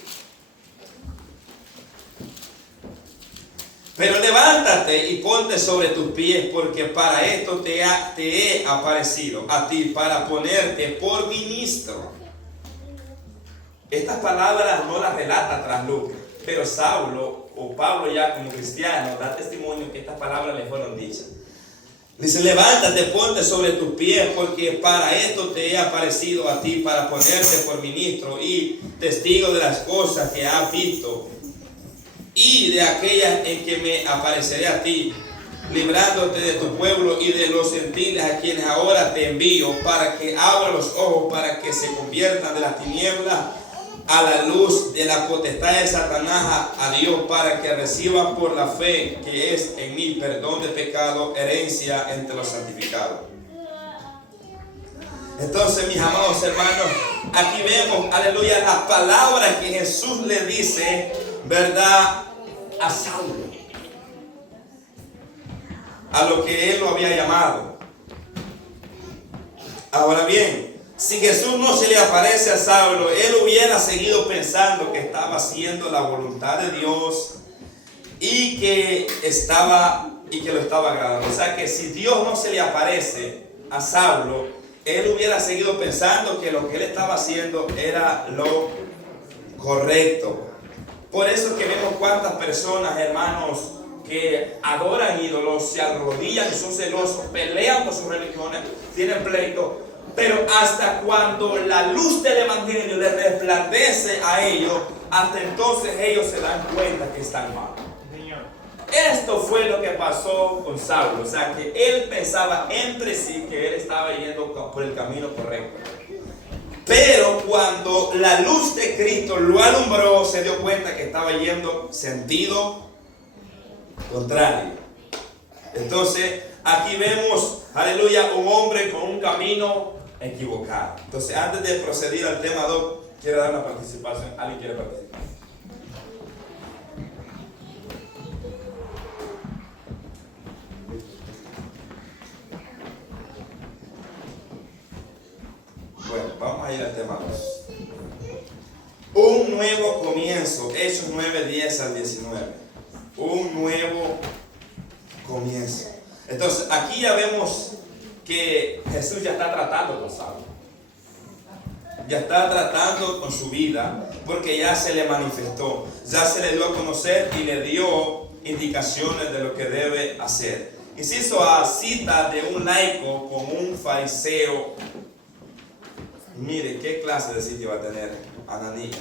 Pero levántate y ponte sobre tus pies, porque para esto te he aparecido a ti, para ponerte por ministro. Estas palabras no las relata tras Lucas, pero Saulo o Pablo ya como cristiano da testimonio que estas palabras le fueron dichas. Dice, levántate, ponte sobre tus pies, porque para esto te he aparecido a ti, para ponerte por ministro y testigo de las cosas que has visto y de aquellas en que me apareceré a ti, librándote de tu pueblo y de los gentiles a quienes ahora te envío, para que abra los ojos, para que se conviertan de las tinieblas a la luz de la potestad de Satanás a Dios, para que reciban por la fe que es en mí perdón de pecado, herencia entre los santificados. Entonces, mis amados hermanos, aquí vemos, aleluya, las palabras que Jesús le dice, ¿verdad?, a Saulo, a lo que él lo había llamado. Ahora bien, si Jesús no se le aparece a Saulo, él hubiera seguido pensando que estaba haciendo la voluntad de Dios y que lo estaba agradando. O sea que si Dios no se le aparece a Saulo, él hubiera seguido pensando que lo que él estaba haciendo era lo correcto. Por eso que vemos cuántas personas, hermanos, que adoran ídolos, se arrodillan y son celosos, pelean por sus religiones, tienen pleito, pero hasta cuando la luz del evangelio les resplandece a ellos, hasta entonces ellos se dan cuenta que están mal. Esto fue lo que pasó con Saulo. O sea que él pensaba entre sí que él estaba yendo por el camino correcto, pero cuando la luz de Cristo lo alumbró, se dio cuenta que estaba yendo sentido contrario. Entonces aquí vemos, aleluya, un hombre con un camino equivocado. Entonces, antes de proceder al tema 2, quiero dar una participación. ¿Alguien quiere participar? Bueno, vamos a ir al tema 2. Un nuevo comienzo. Hechos 9, 10 al 19. Un nuevo comienzo. Entonces, aquí ya vemos que Jesús ya está tratando con Saulo. Ya está tratando con su vida, porque ya se le manifestó, ya se le dio a conocer y le dio indicaciones de lo que debe hacer. Inciso A, cita de un laico con un fariseo. Mire qué clase de sitio va a tener Ananías.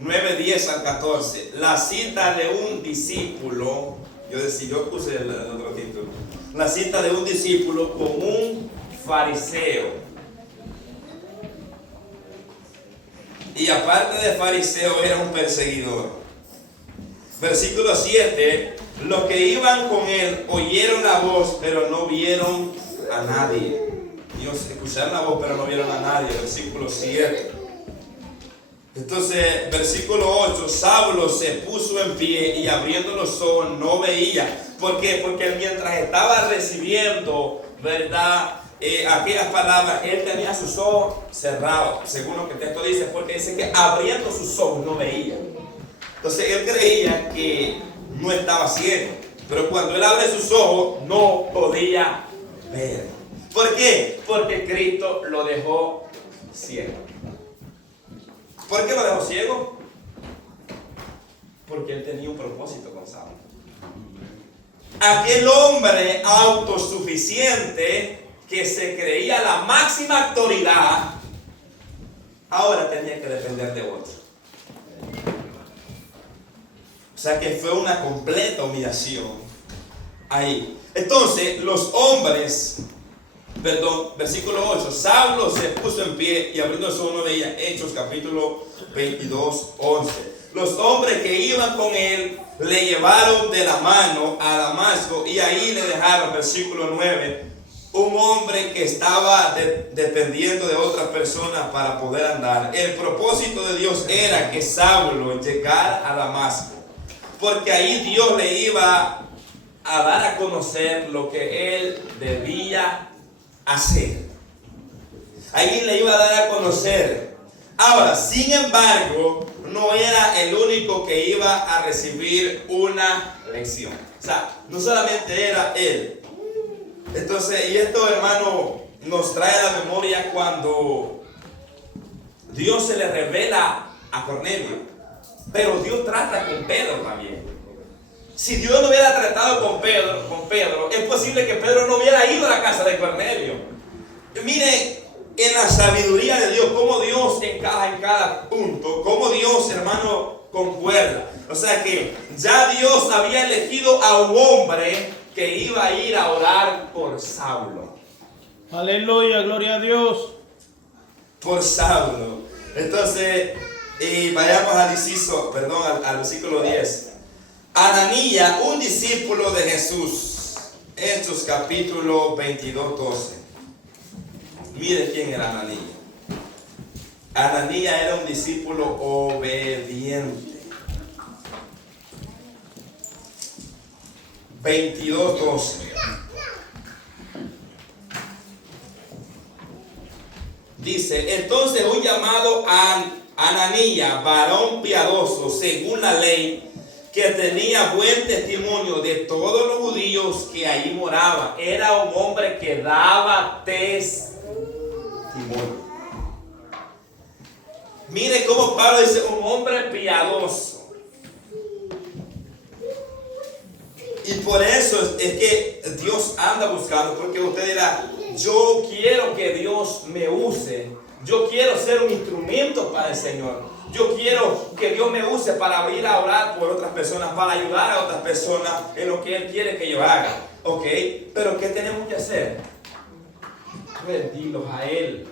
9, 10 al 14. La cita de un discípulo. Yo puse el otro título. La cita de un discípulo con un fariseo. Y aparte de fariseo, era un perseguidor. Versículo 7. Los que iban con él oyeron la voz, pero no vieron a nadie. Ellos escucharon la voz, pero no vieron a nadie. Versículo 7. Entonces, versículo 8, Saulo se puso en pie y abriendo los ojos no veía. ¿Por qué? Porque mientras estaba recibiendo, ¿verdad?, aquellas palabras, él tenía sus ojos cerrados, según lo que el texto dice, porque dice que abriendo sus ojos no veía. Entonces, él creía que no estaba ciego, pero cuando él abre sus ojos no podía ver. ¿Por qué? Porque Cristo lo dejó ciego. ¿Por qué lo dejó ciego? Porque él tenía un propósito con Saulo. Aquel hombre autosuficiente que se creía la máxima autoridad, ahora tenía que depender de otro. O sea que fue una completa humillación ahí. Entonces, los hombres, versículo 8, Saulo se puso en pie y abriendo su no veía. Hechos capítulo 22, 11. Los hombres que iban con él le llevaron de la mano a Damasco y ahí le dejaron, versículo 9, un hombre que estaba dependiendo de otras personas para poder andar. El propósito de Dios era que Saulo llegara a Damasco, porque ahí Dios le iba a dar a conocer lo que él debía hacer. Ahí le iba a dar a conocer. Ahora, sin embargo, no era el único que iba a recibir una lección. O sea, no solamente era él. Entonces, y esto, hermano, nos trae a la memoria cuando Dios se le revela a Cornelio. Pero Dios trata con Pedro también. Si Dios no hubiera tratado con Pedro, es posible que Pedro no hubiera ido a la casa de Cornelio. Mire, en la sabiduría de Dios, cómo Dios encaja en cada punto, cómo Dios, hermano, concuerda. O sea que ya Dios había elegido a un hombre que iba a ir a orar por Saulo. Aleluya, gloria a Dios. Por Saulo. Entonces, vayamos al versículo 10. Ananías, un discípulo de Jesús. Hechos capítulo 22, 12. Mire quién era Ananías. Ananías era un discípulo obediente. 22, 12. Dice, entonces un llamado a Ananías, varón piadoso, según la ley, que tenía buen testimonio de todos los judíos que allí moraban. Era un hombre que daba testimonio. Mire cómo Pablo dice, un hombre piadoso. Y por eso es que Dios anda buscando, porque usted dirá, yo quiero que Dios me use. Yo quiero ser un instrumento para el Señor. Yo quiero que Dios me use para ir a orar por otras personas, para ayudar a otras personas en lo que Él quiere que yo haga. ¿Ok? Pero ¿qué tenemos que hacer? Rendirlos a Él.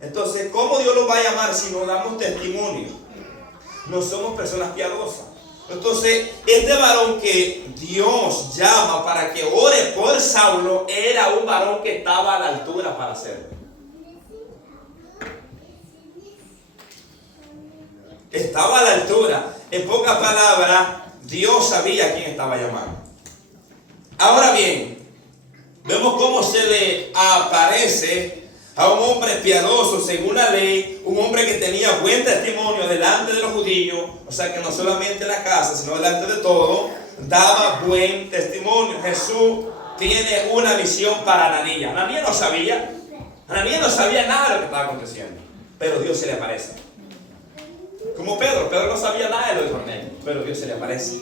Entonces, ¿cómo Dios los va a llamar si no damos testimonio? No somos personas piadosas. Entonces, este varón que Dios llama para que ore por Saulo era un varón que estaba a la altura para hacerlo. Estaba a la altura. En pocas palabras, Dios sabía a quién estaba llamando. Ahora bien, vemos cómo se le aparece a un hombre piadoso según la ley, un hombre que tenía buen testimonio delante de los judíos, o sea que no solamente en la casa, sino delante de todo, daba buen testimonio. Jesús tiene una visión para Ananías. Ananías no sabía nada de lo que estaba aconteciendo, pero Dios se le aparece. Como Pedro no sabía nada de lo de Cornelio, pero Dios se le aparece.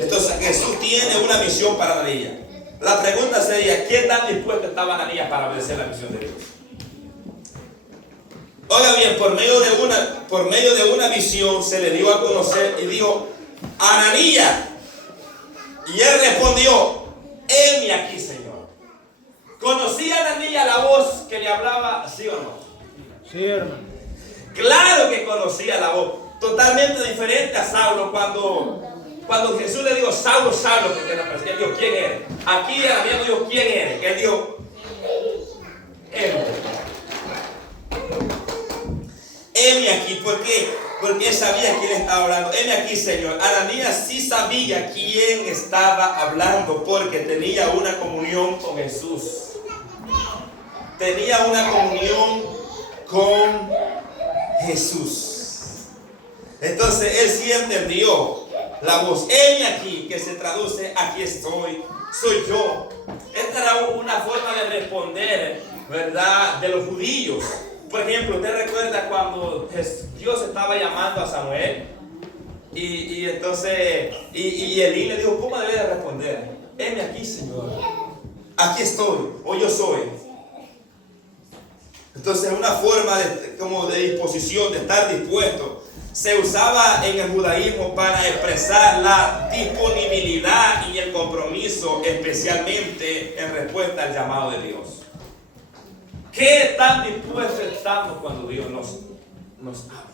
Entonces Jesús tiene una misión para Ananías. La pregunta sería, ¿qué tan dispuesto estaba Ananías para obedecer la misión de Dios? Oiga bien, por medio de una visión se le dio a conocer y dijo, Ananías. Y él respondió, heme aquí, Señor. ¿Conocía Ananías la voz que le hablaba, sí o no? Sí, hermano. Claro que conocía la voz. Totalmente diferente a Saulo cuando Jesús le dijo, Saulo, Saulo, porque él dijo, ¿quién eres? Aquí Ananías no dijo, ¿quién eres? Él dijo, heme aquí. ¿Por qué? Porque él sabía quién estaba hablando. Heme aquí, Señor. Ananías sí sabía quién estaba hablando porque tenía una comunión con Jesús. Tenía una comunión con Jesús. Entonces él sí entendió la voz. Heme aquí, que se traduce, aquí estoy, soy yo. Esta era una forma de responder, ¿verdad?, de los judíos. Por ejemplo, usted recuerda cuando Dios estaba llamando a Samuel y entonces Elí le dijo, ¿cómo debe de responder? Heme aquí, Señor, aquí estoy, o yo soy. Entonces una forma como de disposición, de estar dispuesto, se usaba en el judaísmo para expresar la disponibilidad y el compromiso, especialmente en respuesta al llamado de Dios. ¿Qué tan dispuestos estamos cuando Dios nos habla?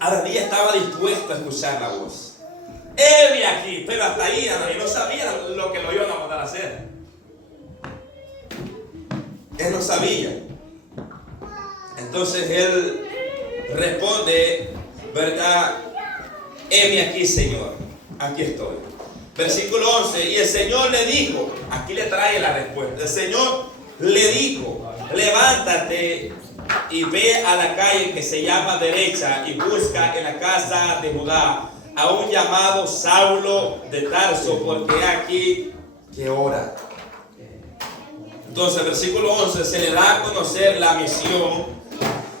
Ananías estaba dispuesto a escuchar la voz. Heme aquí, pero hasta ahí Ananías no sabía lo que lo iban a mandar a hacer. Él no sabía. Entonces él responde, ¿verdad? Heme aquí, Señor, aquí estoy. Versículo 11, y el Señor le dijo, aquí le trae la respuesta. El Señor le dijo, levántate y ve a la calle que se llama derecha y busca en la casa de Judá a un llamado Saulo de Tarso, porque aquí que ora. Entonces, versículo 11, se le da a conocer la misión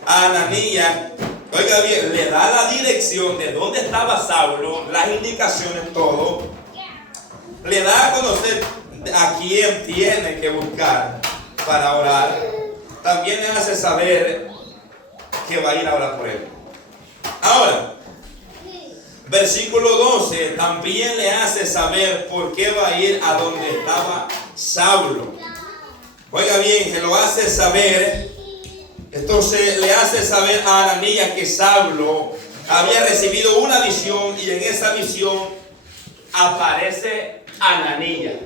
a Ananías, Oiga bien, le da la dirección de dónde estaba Saulo, las indicaciones, todo. Le da a conocer a quién tiene que buscar para orar. También le hace saber que va a ir a orar por él. Ahora, versículo 12 también le hace saber por qué va a ir a donde estaba Saulo. Oiga bien, que lo hace saber. Entonces le hace saber a Ananías que Saulo había recibido una visión, y en esa visión aparece Ananías.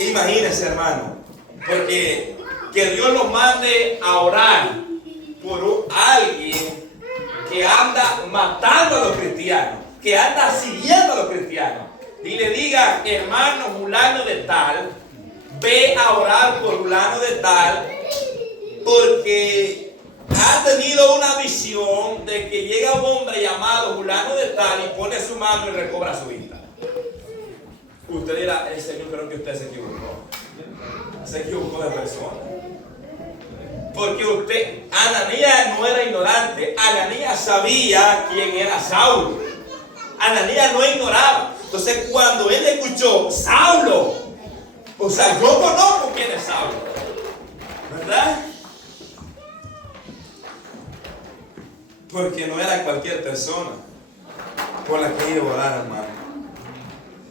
Imagínense, hermano, porque que Dios los mande a orar por alguien que anda matando a los cristianos, que anda siguiendo a los cristianos, y le diga: hermano fulano de tal, ve a orar por fulano de tal, porque ha tenido una visión de que llega un hombre llamado fulano de tal y pone su mano y recobra su vista. Usted dirá: el Señor, creo que usted se equivocó. Se equivocó de persona. Porque Ananías no era ignorante. Ananías sabía quién era Saulo. Ananías no ignoraba. Entonces, cuando él escuchó Saulo, o sea, yo conozco quién es Saulo, ¿verdad? Porque no era cualquier persona por la que iba a orar, hermano.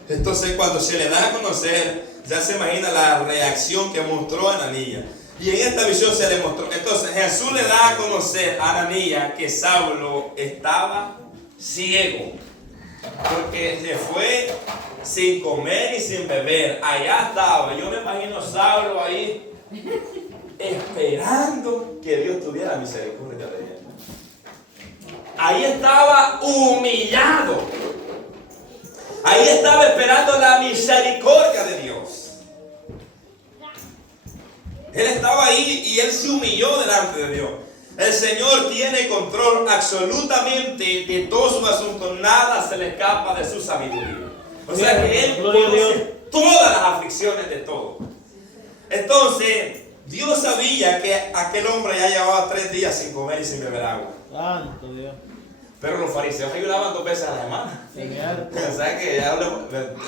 Entonces, cuando se le da a conocer, ya se imagina la reacción que mostró Ananías. Y en esta visión se le mostró. Entonces, Jesús le da a conocer a Ananías que Saulo estaba ciego, porque se fue sin comer y sin beber. Allá estaba. Yo me imagino Saulo ahí esperando que Dios tuviera misericordia de él. Ahí estaba humillado. Ahí estaba esperando la misericordia de Dios. Él estaba ahí y él se humilló delante de Dios. El Señor tiene control absolutamente de todo su asunto. Nada se le escapa de su sabiduría. O sea que Él conoce todas las aflicciones de todo. Entonces, Dios sabía que aquel hombre ya llevaba 3 días sin comer y sin beber agua. Santo Dios. Pero los fariseos ayudaban 2 veces a la semana. O sea que ya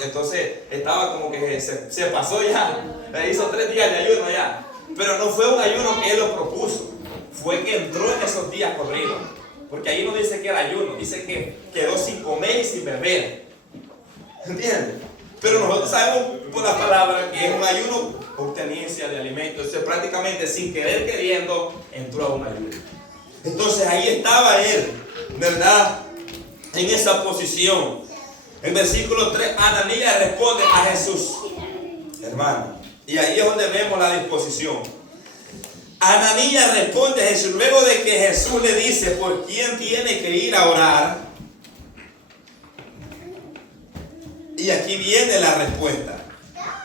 entonces estaba como que se pasó ya. Hizo 3 días de ayuno ya. Pero no fue un ayuno que él lo propuso. Fue que entró en esos días corridos. Porque ahí no dice que era ayuno. Dice que quedó sin comer y sin beber. ¿Entiendes? Pero nosotros sabemos por la palabra que es un ayuno obteniencia de alimentos. Entonces prácticamente sin querer queriendo entró a un ayuno. Entonces ahí estaba él, ¿verdad? En esa posición. En versículo 3, Ananías responde a Jesús, hermano. Y ahí es donde vemos la disposición. Ananías responde a Jesús luego de que Jesús le dice por quién tiene que ir a orar. Y aquí viene la respuesta.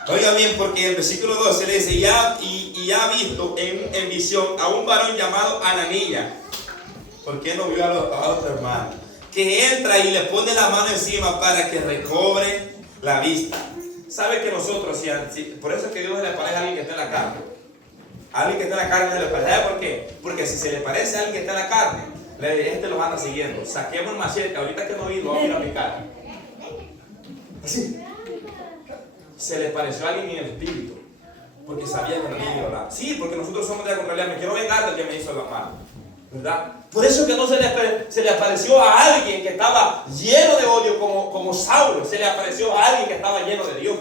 Oiga bien, porque en el versículo 12 le dice: y ha visto en visión a un varón llamado Ananías. ¿Por qué no vio a otro hermano? Que entra y le pone la mano encima para que recobre la vista. ¿Sabe que nosotros, por eso es que Dios se le parece a alguien que está en la carne? A alguien que está en la carne se le parece. ¿Sabe por qué? Porque si se le parece a alguien que está en la carne, este los anda siguiendo. Saquemos el machete, ahorita que no vi, lo voy a mirar a mi cara. Así. Se le pareció a alguien en el espíritu, porque sabía que no iba a orar. Sí, porque nosotros somos de la contraria. Me quiero vengar del que me hizo la mano, ¿verdad? Por eso que no se le apareció a alguien que estaba lleno de odio como Saulo. Se le apareció a alguien que estaba lleno de Dios.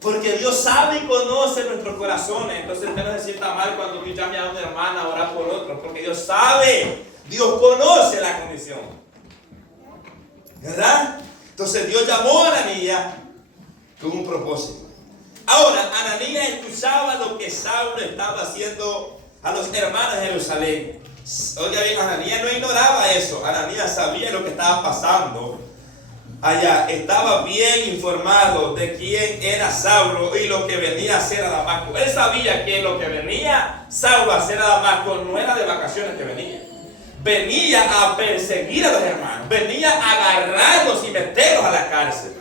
Porque Dios sabe y conoce nuestros corazones. Entonces usted no se sienta mal cuando tú llames a una hermana a orar por otro, porque Dios sabe, Dios conoce la condición, ¿verdad? Entonces Dios llamó a Ananías con un propósito. Ahora, Ananías escuchaba lo que Saulo estaba haciendo a los hermanos de Jerusalén. Oiga bien, Ananías no ignoraba eso. Ananías sabía lo que estaba pasando allá. Estaba bien informado de quién era Saulo y lo que venía a hacer a Damasco. Él sabía que lo que venía Saulo a hacer a Damasco no era de vacaciones que venía. Venía a perseguir a los hermanos. Venía a agarrarlos y meterlos a la cárcel.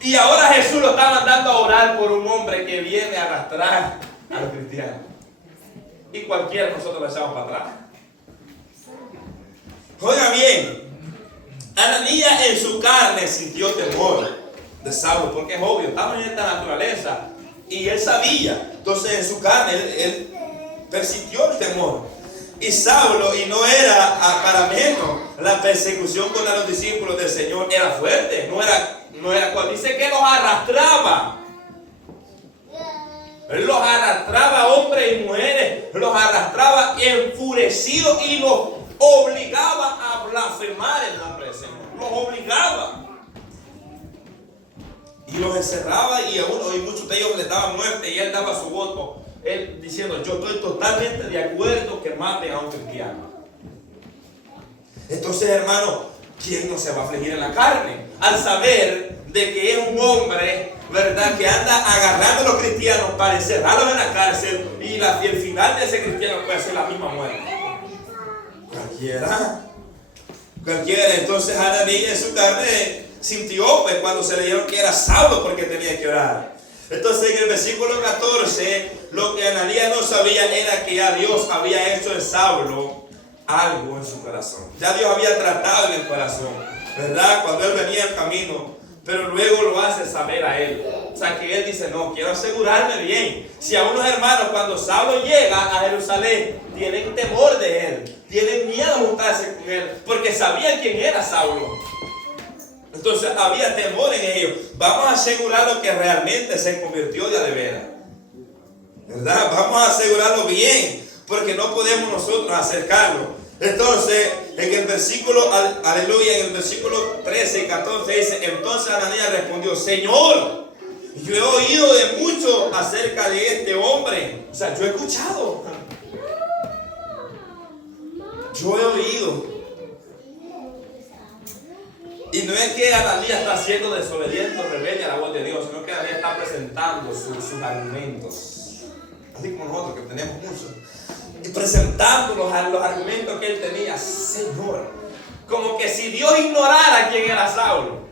Y ahora Jesús lo está mandando a orar por un hombre que viene a arrastrar a los cristianos. Y cualquiera de nosotros lo echamos para atrás. Oiga bien, Ananías en su carne sintió temor de Saulo, porque es obvio, estamos en esta naturaleza y él sabía. Entonces en su carne él persintió el temor. Y Saulo, y no era para menos, la persecución contra los discípulos del Señor era fuerte, no era cuando dice que los arrastraba. Él los arrastraba, hombres y mujeres, los arrastraba enfurecidos y los obligaba a blasfemar el nombre del Señor. Los obligaba. Y los encerraba y muchos de ellos les daban muerte y él daba su voto. Él diciendo, yo estoy totalmente de acuerdo que maten a un cristiano. Entonces, hermano, ¿quién no se va a afligir en la carne? Al saber de que es un hombre, ¿verdad?, que anda agarrando a los cristianos para encerrarlos en la cárcel y el final de ese cristiano puede ser la misma muerte. Cualquiera. Entonces Ananías en su carne sintió pues cuando se le dijeron que era Saulo porque tenía que orar. Entonces en el versículo 14 lo que Ananías no sabía era que ya Dios había hecho en Saulo algo en su corazón. Ya Dios había tratado en el corazón, ¿verdad? Cuando él venía en camino, pero luego lo hace saber a él. O sea que él dice, no, quiero asegurarme bien. Si a unos hermanos cuando Saulo llega a Jerusalén tienen temor de él, tienen miedo a juntarse con él, porque sabían quién era Saulo. Entonces había temor en ellos. Vamos a asegurarlo que realmente se convirtió de veras, ¿verdad? Vamos a asegurarlo bien, porque no podemos nosotros acercarlo. Entonces, en el versículo, aleluya, en el versículo 13 y 14 dice, entonces Ananías respondió, Señor, yo he oído de mucho acerca de este hombre. O sea, yo he escuchado. Yo he oído. Y no es que Ananías está siendo desobediente o rebelde a la voz de Dios, sino que Ananías está presentando sus argumentos. Así como nosotros que tenemos muchos. Y presentando los argumentos que él tenía. Señor, como que si Dios ignorara quién era Saulo.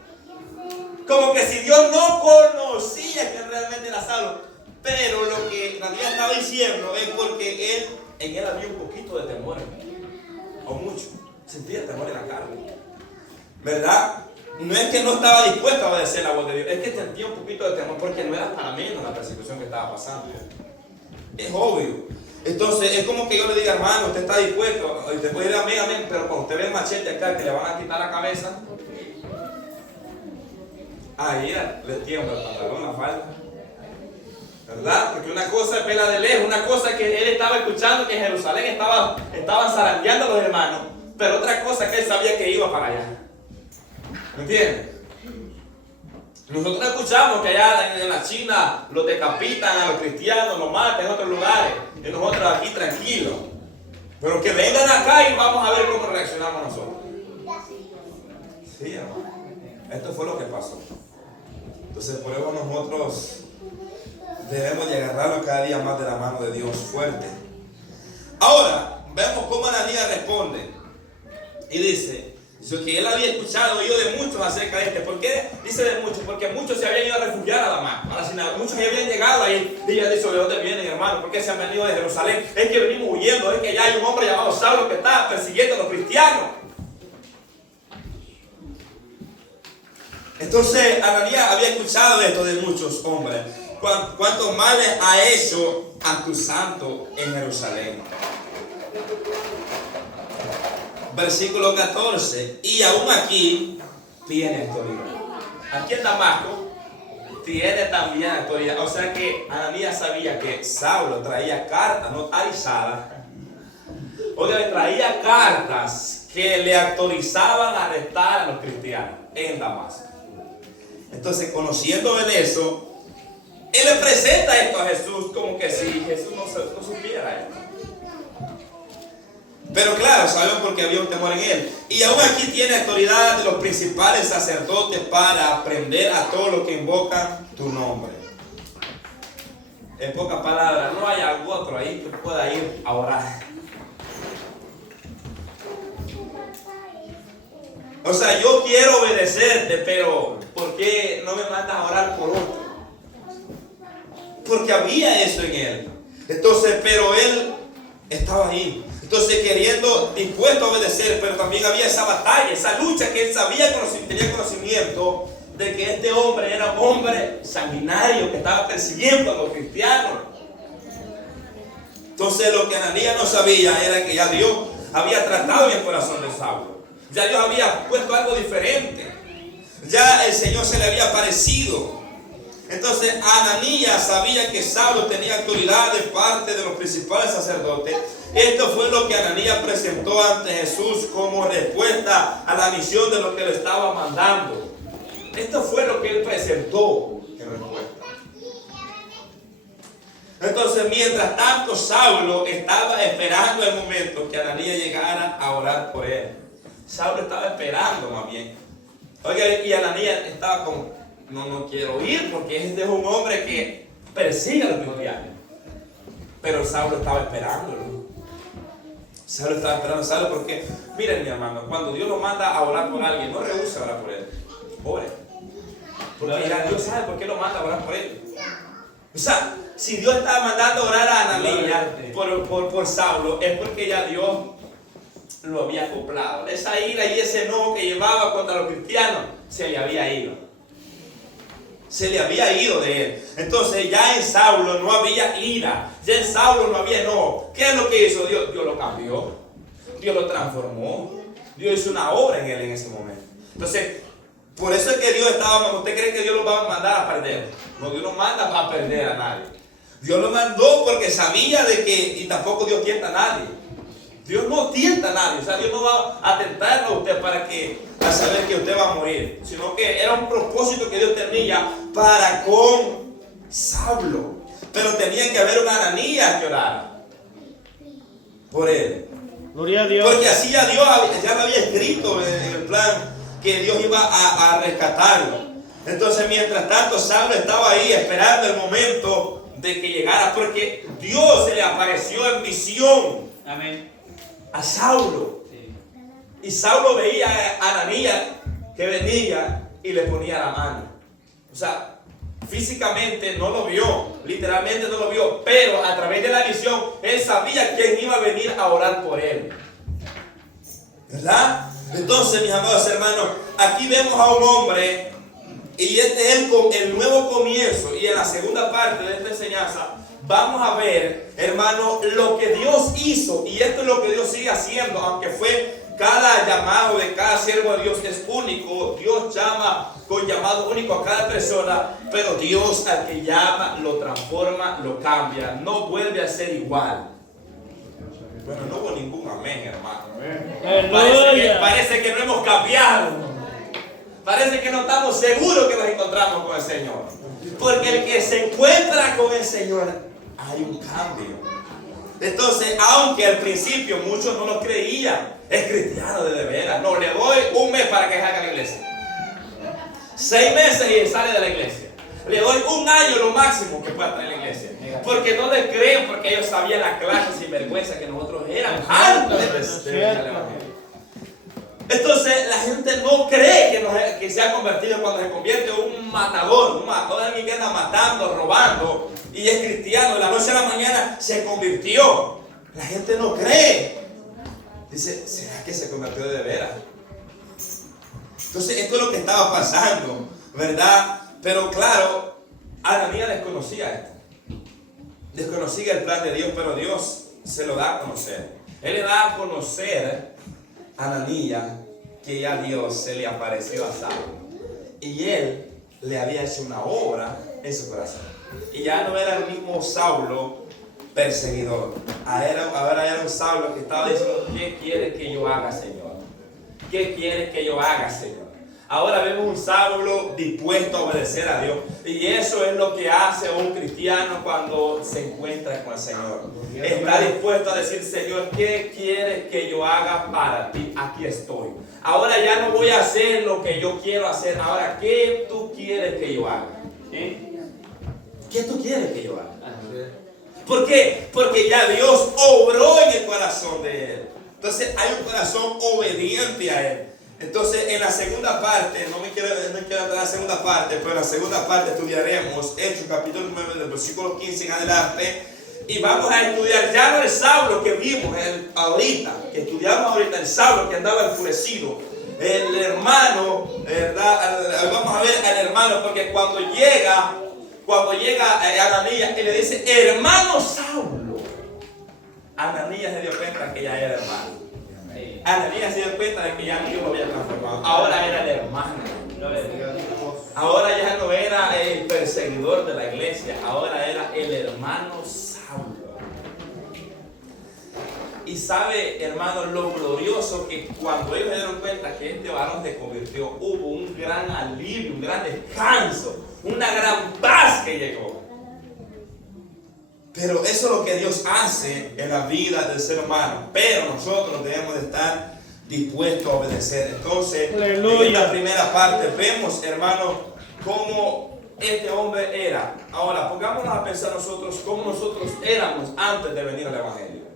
Como que si Dios no conocía quién realmente era Saulo. Pero lo que Ananías estaba diciendo es porque en él había un poquito de temor. O mucho. Sentía temor en la carne. ¿Verdad? No es que no estaba dispuesto a obedecer la voz de Dios, es que sentía un poquito de temor porque no era para menos la persecución que estaba pasando. Es obvio. Entonces es como que yo le diga, hermano, usted está dispuesto, y usted puede ir amén, pero cuando usted ve el machete acá que le van a quitar la cabeza, ahí le tiembla el pantalón, la falda. ¿Verdad? Porque una cosa es verla de lejos, una cosa es que él estaba escuchando que en Jerusalén estaban zarandeando a los hermanos, pero otra cosa es que él sabía que iba para allá. ¿Me entiendes? Nosotros escuchamos que allá en la China los decapitan a los cristianos, los matan en otros lugares, y nosotros aquí tranquilos. Pero que vengan acá y vamos a ver cómo reaccionamos nosotros. Sí, hermano. Esto fue lo que pasó. Entonces por eso nosotros debemos de agarrarlo cada día más de la mano de Dios fuerte. Ahora, vemos cómo Ananías responde. Y dice que él había escuchado oído de muchos acerca de este. ¿Por qué dice de muchos? Porque muchos se habían ido a refugiar a Damasco, a la sinagoga. Muchos ya habían llegado ahí. Y ella dice, ¿de dónde vienen, hermano? ¿Por qué se han venido de Jerusalén? Es que venimos huyendo. Es que ya hay un hombre llamado Saulo que está persiguiendo a los cristianos. Entonces Ananías había escuchado esto de muchos hombres. ¿Cuántos males ha hecho a tu santo en Jerusalén? Versículo 14. Y aún aquí tiene autoridad. Aquí en Damasco tiene también autoridad. O sea que Ananías sabía que Saulo traía cartas notarizadas. Oiga, traía cartas que le autorizaban a arrestar a los cristianos en Damasco. Entonces, conociendo en eso, él le presenta esto a Jesús como que si Jesús no supiera esto. Pero claro, sabemos porque había un temor en él. Y aún aquí tiene autoridad de los principales sacerdotes para prender a todos los que invocan tu nombre. En pocas palabras, no hay algún otro ahí que pueda ir a orar. O sea, yo quiero obedecerte, pero ¿por ¿por qué no me mandas a orar por otro? Porque había eso en él. Entonces, pero él estaba ahí. Entonces, dispuesto a obedecer, pero también había esa batalla, esa lucha que él tenía conocimiento de que este hombre era un hombre sanguinario que estaba persiguiendo a los cristianos. Entonces, lo que Ananías no sabía era que ya Dios había tratado en el corazón de Saulo. Ya Dios había puesto algo diferente. Ya el Señor se le había aparecido. Entonces Ananías sabía que Saulo tenía autoridad de parte de los principales sacerdotes. Esto fue lo que Ananías presentó ante Jesús como respuesta a la misión de lo que le estaba mandando. Esto fue lo que él presentó en respuesta. Entonces, mientras tanto, Saulo estaba esperando el momento que Ananías llegara a orar por él. Saulo estaba esperando más bien. Oiga, y Ananías estaba como, no quiero ir porque este es un hombre que persigue a los cristianos. Pero Saulo estaba esperándolo. Saulo estaba esperando, ¿sabe por qué? Miren, mi hermano, cuando Dios lo manda a orar por alguien, no rehúse a orar por él. Ore. Porque ya Dios sabe por qué lo manda a orar por él. O sea, si Dios estaba mandando a orar a Ananías por Saulo, es porque ya Dios lo había acoplado. Esa ira y ese enojo que llevaba contra los cristianos se le había ido. Se le había ido de él. Entonces ya en Saulo no había ira. Ya en Saulo no había enojo. ¿Qué es lo que hizo Dios? Dios lo cambió. Dios lo transformó. Dios hizo una obra en él en ese momento. Entonces, por eso es que Dios estaba. ¿Usted cree que Dios lo va a mandar a perder? No, Dios no manda a perder a nadie. Dios lo mandó porque sabía de que, y tampoco Dios tienta a nadie. Dios no tienta a nadie, o sea, Dios no va a tentarlo a usted para saber que usted va a morir, sino que era un propósito que Dios tenía para con Saulo. Pero tenía que haber una Ananías que orara por él. Gloria a Dios. Porque así ya Dios ya lo había escrito en el plan que Dios iba a rescatarlo. Entonces, mientras tanto, Saulo estaba ahí esperando el momento de que llegara, porque Dios se le apareció en visión. Amén. A Saulo. Sí. Y Saulo veía a Ananías que venía y le ponía la mano. O sea, físicamente no lo vio, literalmente no lo vio, pero a través de la visión él sabía quién iba a venir a orar por él. ¿Verdad? Entonces, mis amados hermanos, aquí vemos a un hombre, y este es el nuevo comienzo, y en la segunda parte de esta enseñanza vamos a ver, hermano, lo que Dios hizo, y esto es lo que Dios sigue haciendo, aunque fue cada llamado de cada siervo de Dios es único. Dios llama con llamado único a cada persona, pero Dios al que llama lo transforma, lo cambia, no vuelve a ser igual. Bueno, no hubo ningún amén, hermano. Parece que no hemos cambiado. Parece que no estamos seguros que nos encontramos con el Señor. Porque el que se encuentra con el Señor, hay un cambio. Entonces, aunque al principio muchos no lo creían, es cristiano de veras. No, le doy un mes para que salga a la iglesia. 6 meses y sale de la iglesia. Le doy 1 año lo máximo que pueda estar en la iglesia. Porque no le creen, porque ellos sabían la clase sin vergüenza que nosotros éramos antes de venir al Evangelio. Entonces la gente no cree que se ha convertido cuando se convierte en un matador, alguien que anda matando, robando y es cristiano. De la noche a la mañana se convirtió. La gente no cree. Dice, ¿será que se convirtió de veras? Entonces esto es lo que estaba pasando, ¿verdad? Pero claro, Ananías desconocía esto. Desconocía el plan de Dios, pero Dios se lo da a conocer. Él le da a conocer a Ananías que ya Dios se le apareció a Saulo. Y él le había hecho una obra en su corazón. Y ya no era el mismo Saulo perseguidor. Ahora era un Saulo que estaba diciendo, ¿qué quieres que yo haga, Señor? ¿Qué quieres que yo haga, Señor? Ahora vemos un Saulo dispuesto a obedecer a Dios. Y eso es lo que hace un cristiano cuando se encuentra con el Señor. Está dispuesto a decir, Señor, ¿qué quieres que yo haga para ti? Aquí estoy. Ahora ya no voy a hacer lo que yo quiero hacer. Ahora, ¿qué tú quieres que yo haga? ¿Qué tú quieres que yo haga? ¿Por qué? Porque ya Dios obró en el corazón de él. Entonces hay un corazón obediente a él. Entonces, en la segunda parte, no quiero entrar en la segunda parte, pero en la segunda parte estudiaremos Hechos capítulo 9, del versículo 15 en adelante. Y vamos a estudiar ya no el Saulo que vimos ahorita, que estudiamos ahorita, el Saulo que andaba enfurecido. El hermano, ¿verdad? Vamos a ver al hermano, porque cuando llega Ananías y le dice, hermano Saulo, Ananías se dio cuenta que ya era hermano. Ananías se dio cuenta de que ya Dios lo había transformado. Ahora era el hermano. Ahora ya no era el perseguidor de la iglesia, ahora era el hermano Saulo. Y sabe, hermano, lo glorioso que cuando ellos se dieron cuenta que este varón se convirtió, hubo un gran alivio, un gran descanso, una gran paz que llegó. Pero eso es lo que Dios hace en la vida del ser humano. Pero nosotros debemos de estar dispuestos a obedecer. Entonces, en la primera parte vemos, hermano, cómo este hombre era. Ahora, pongámonos a pensar nosotros cómo nosotros éramos antes de venir al Evangelio.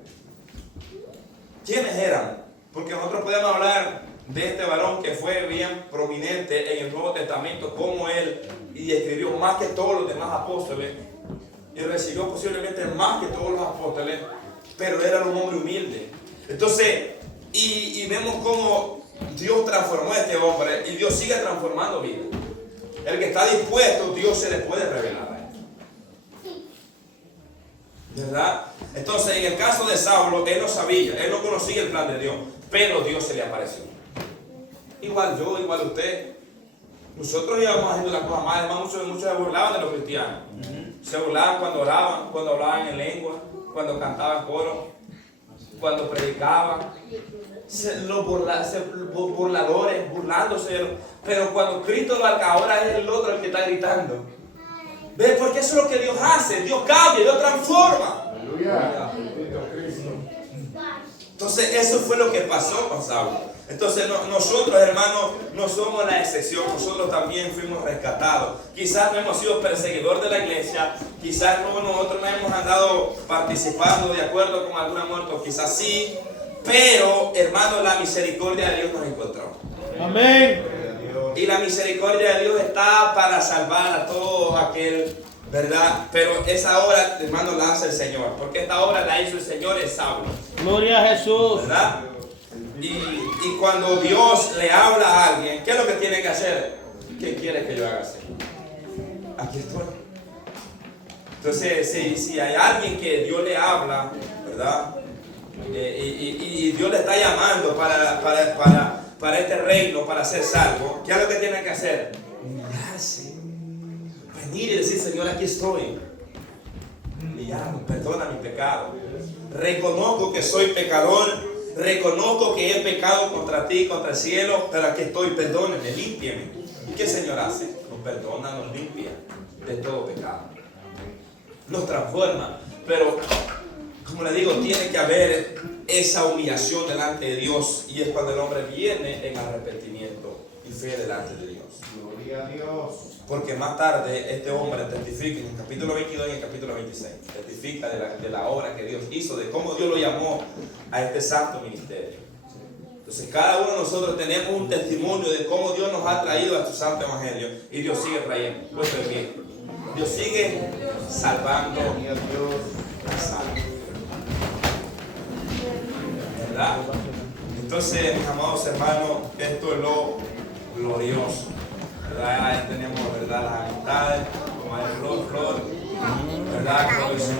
¿Quiénes eran? Porque nosotros podemos hablar de este varón que fue bien prominente en el Nuevo Testamento, como él, y escribió más que todos los demás apóstoles, y recibió posiblemente más que todos los apóstoles, pero era un hombre humilde. Entonces, y vemos cómo Dios transformó a este hombre, y Dios sigue transformando vidas. El que está dispuesto, Dios se le puede revelar a él. ¿Verdad? Entonces, en el caso de Saulo, él no sabía, él no conocía el plan de Dios, pero Dios se le apareció. Igual yo, igual usted. Nosotros íbamos haciendo las cosas mal, hermano, muchos se burlaban de los cristianos. Se burlaban cuando oraban, cuando hablaban en lengua, cuando cantaban coro, cuando predicaban. Los burladores, burlándose. Pero cuando Cristo lo alcanza, ahora es el otro el que está gritando. ¿Ves? Porque eso es lo que Dios hace. Dios cambia, Dios transforma. Aleluya. Entonces eso fue lo que pasó con Saulo. Entonces nosotros, hermanos, no somos la excepción. Nosotros también fuimos rescatados. Quizás no hemos sido perseguidores de la iglesia. Quizás nosotros no hemos andado participando de acuerdo con alguna muerte. Quizás sí. Pero, hermanos, la misericordia de Dios nos encontró. Amén. Y la misericordia de Dios está para salvar a todo aquel, ¿verdad? Pero esa obra, hermano, la hace el Señor. Porque esta obra la hizo el Señor en Saulo. Gloria a Jesús. ¿Verdad? Y cuando Dios le habla a alguien, ¿qué es lo que tiene que hacer? ¿Qué quiere que yo haga así? Aquí estoy. Entonces, si hay alguien que Dios le habla, ¿verdad? Y Dios le está llamando para este reino, para ser salvo, ¿qué es lo que tiene que hacer? Humillarse. Venir y decir, Señor, aquí estoy. Me llamo, perdona mi pecado. Reconozco que soy pecador. Reconozco que he pecado contra ti, contra el cielo, pero aquí estoy, perdóneme, límpiame. ¿Y qué el Señor hace? Nos perdona, nos limpia de todo pecado. Nos transforma. Pero, como le digo, tiene que haber esa humillación delante de Dios. Y es cuando el hombre viene en arrepentimiento y fe delante de Dios. Gloria a Dios. Porque más tarde este hombre testifica en el capítulo 22 y en el capítulo 26. Testifica de la obra que Dios hizo, de cómo Dios lo llamó a este santo ministerio. Entonces cada uno de nosotros tenemos un testimonio de cómo Dios nos ha traído a su santo evangelio. Y Dios sigue trayendo. Pues bien, Dios sigue salvando las almas. ¿Verdad? Entonces, mis amados hermanos, esto es lo glorioso. ¿Verdad? Ahí tenemos, ¿verdad?, las amistades, como el flor, ¿verdad?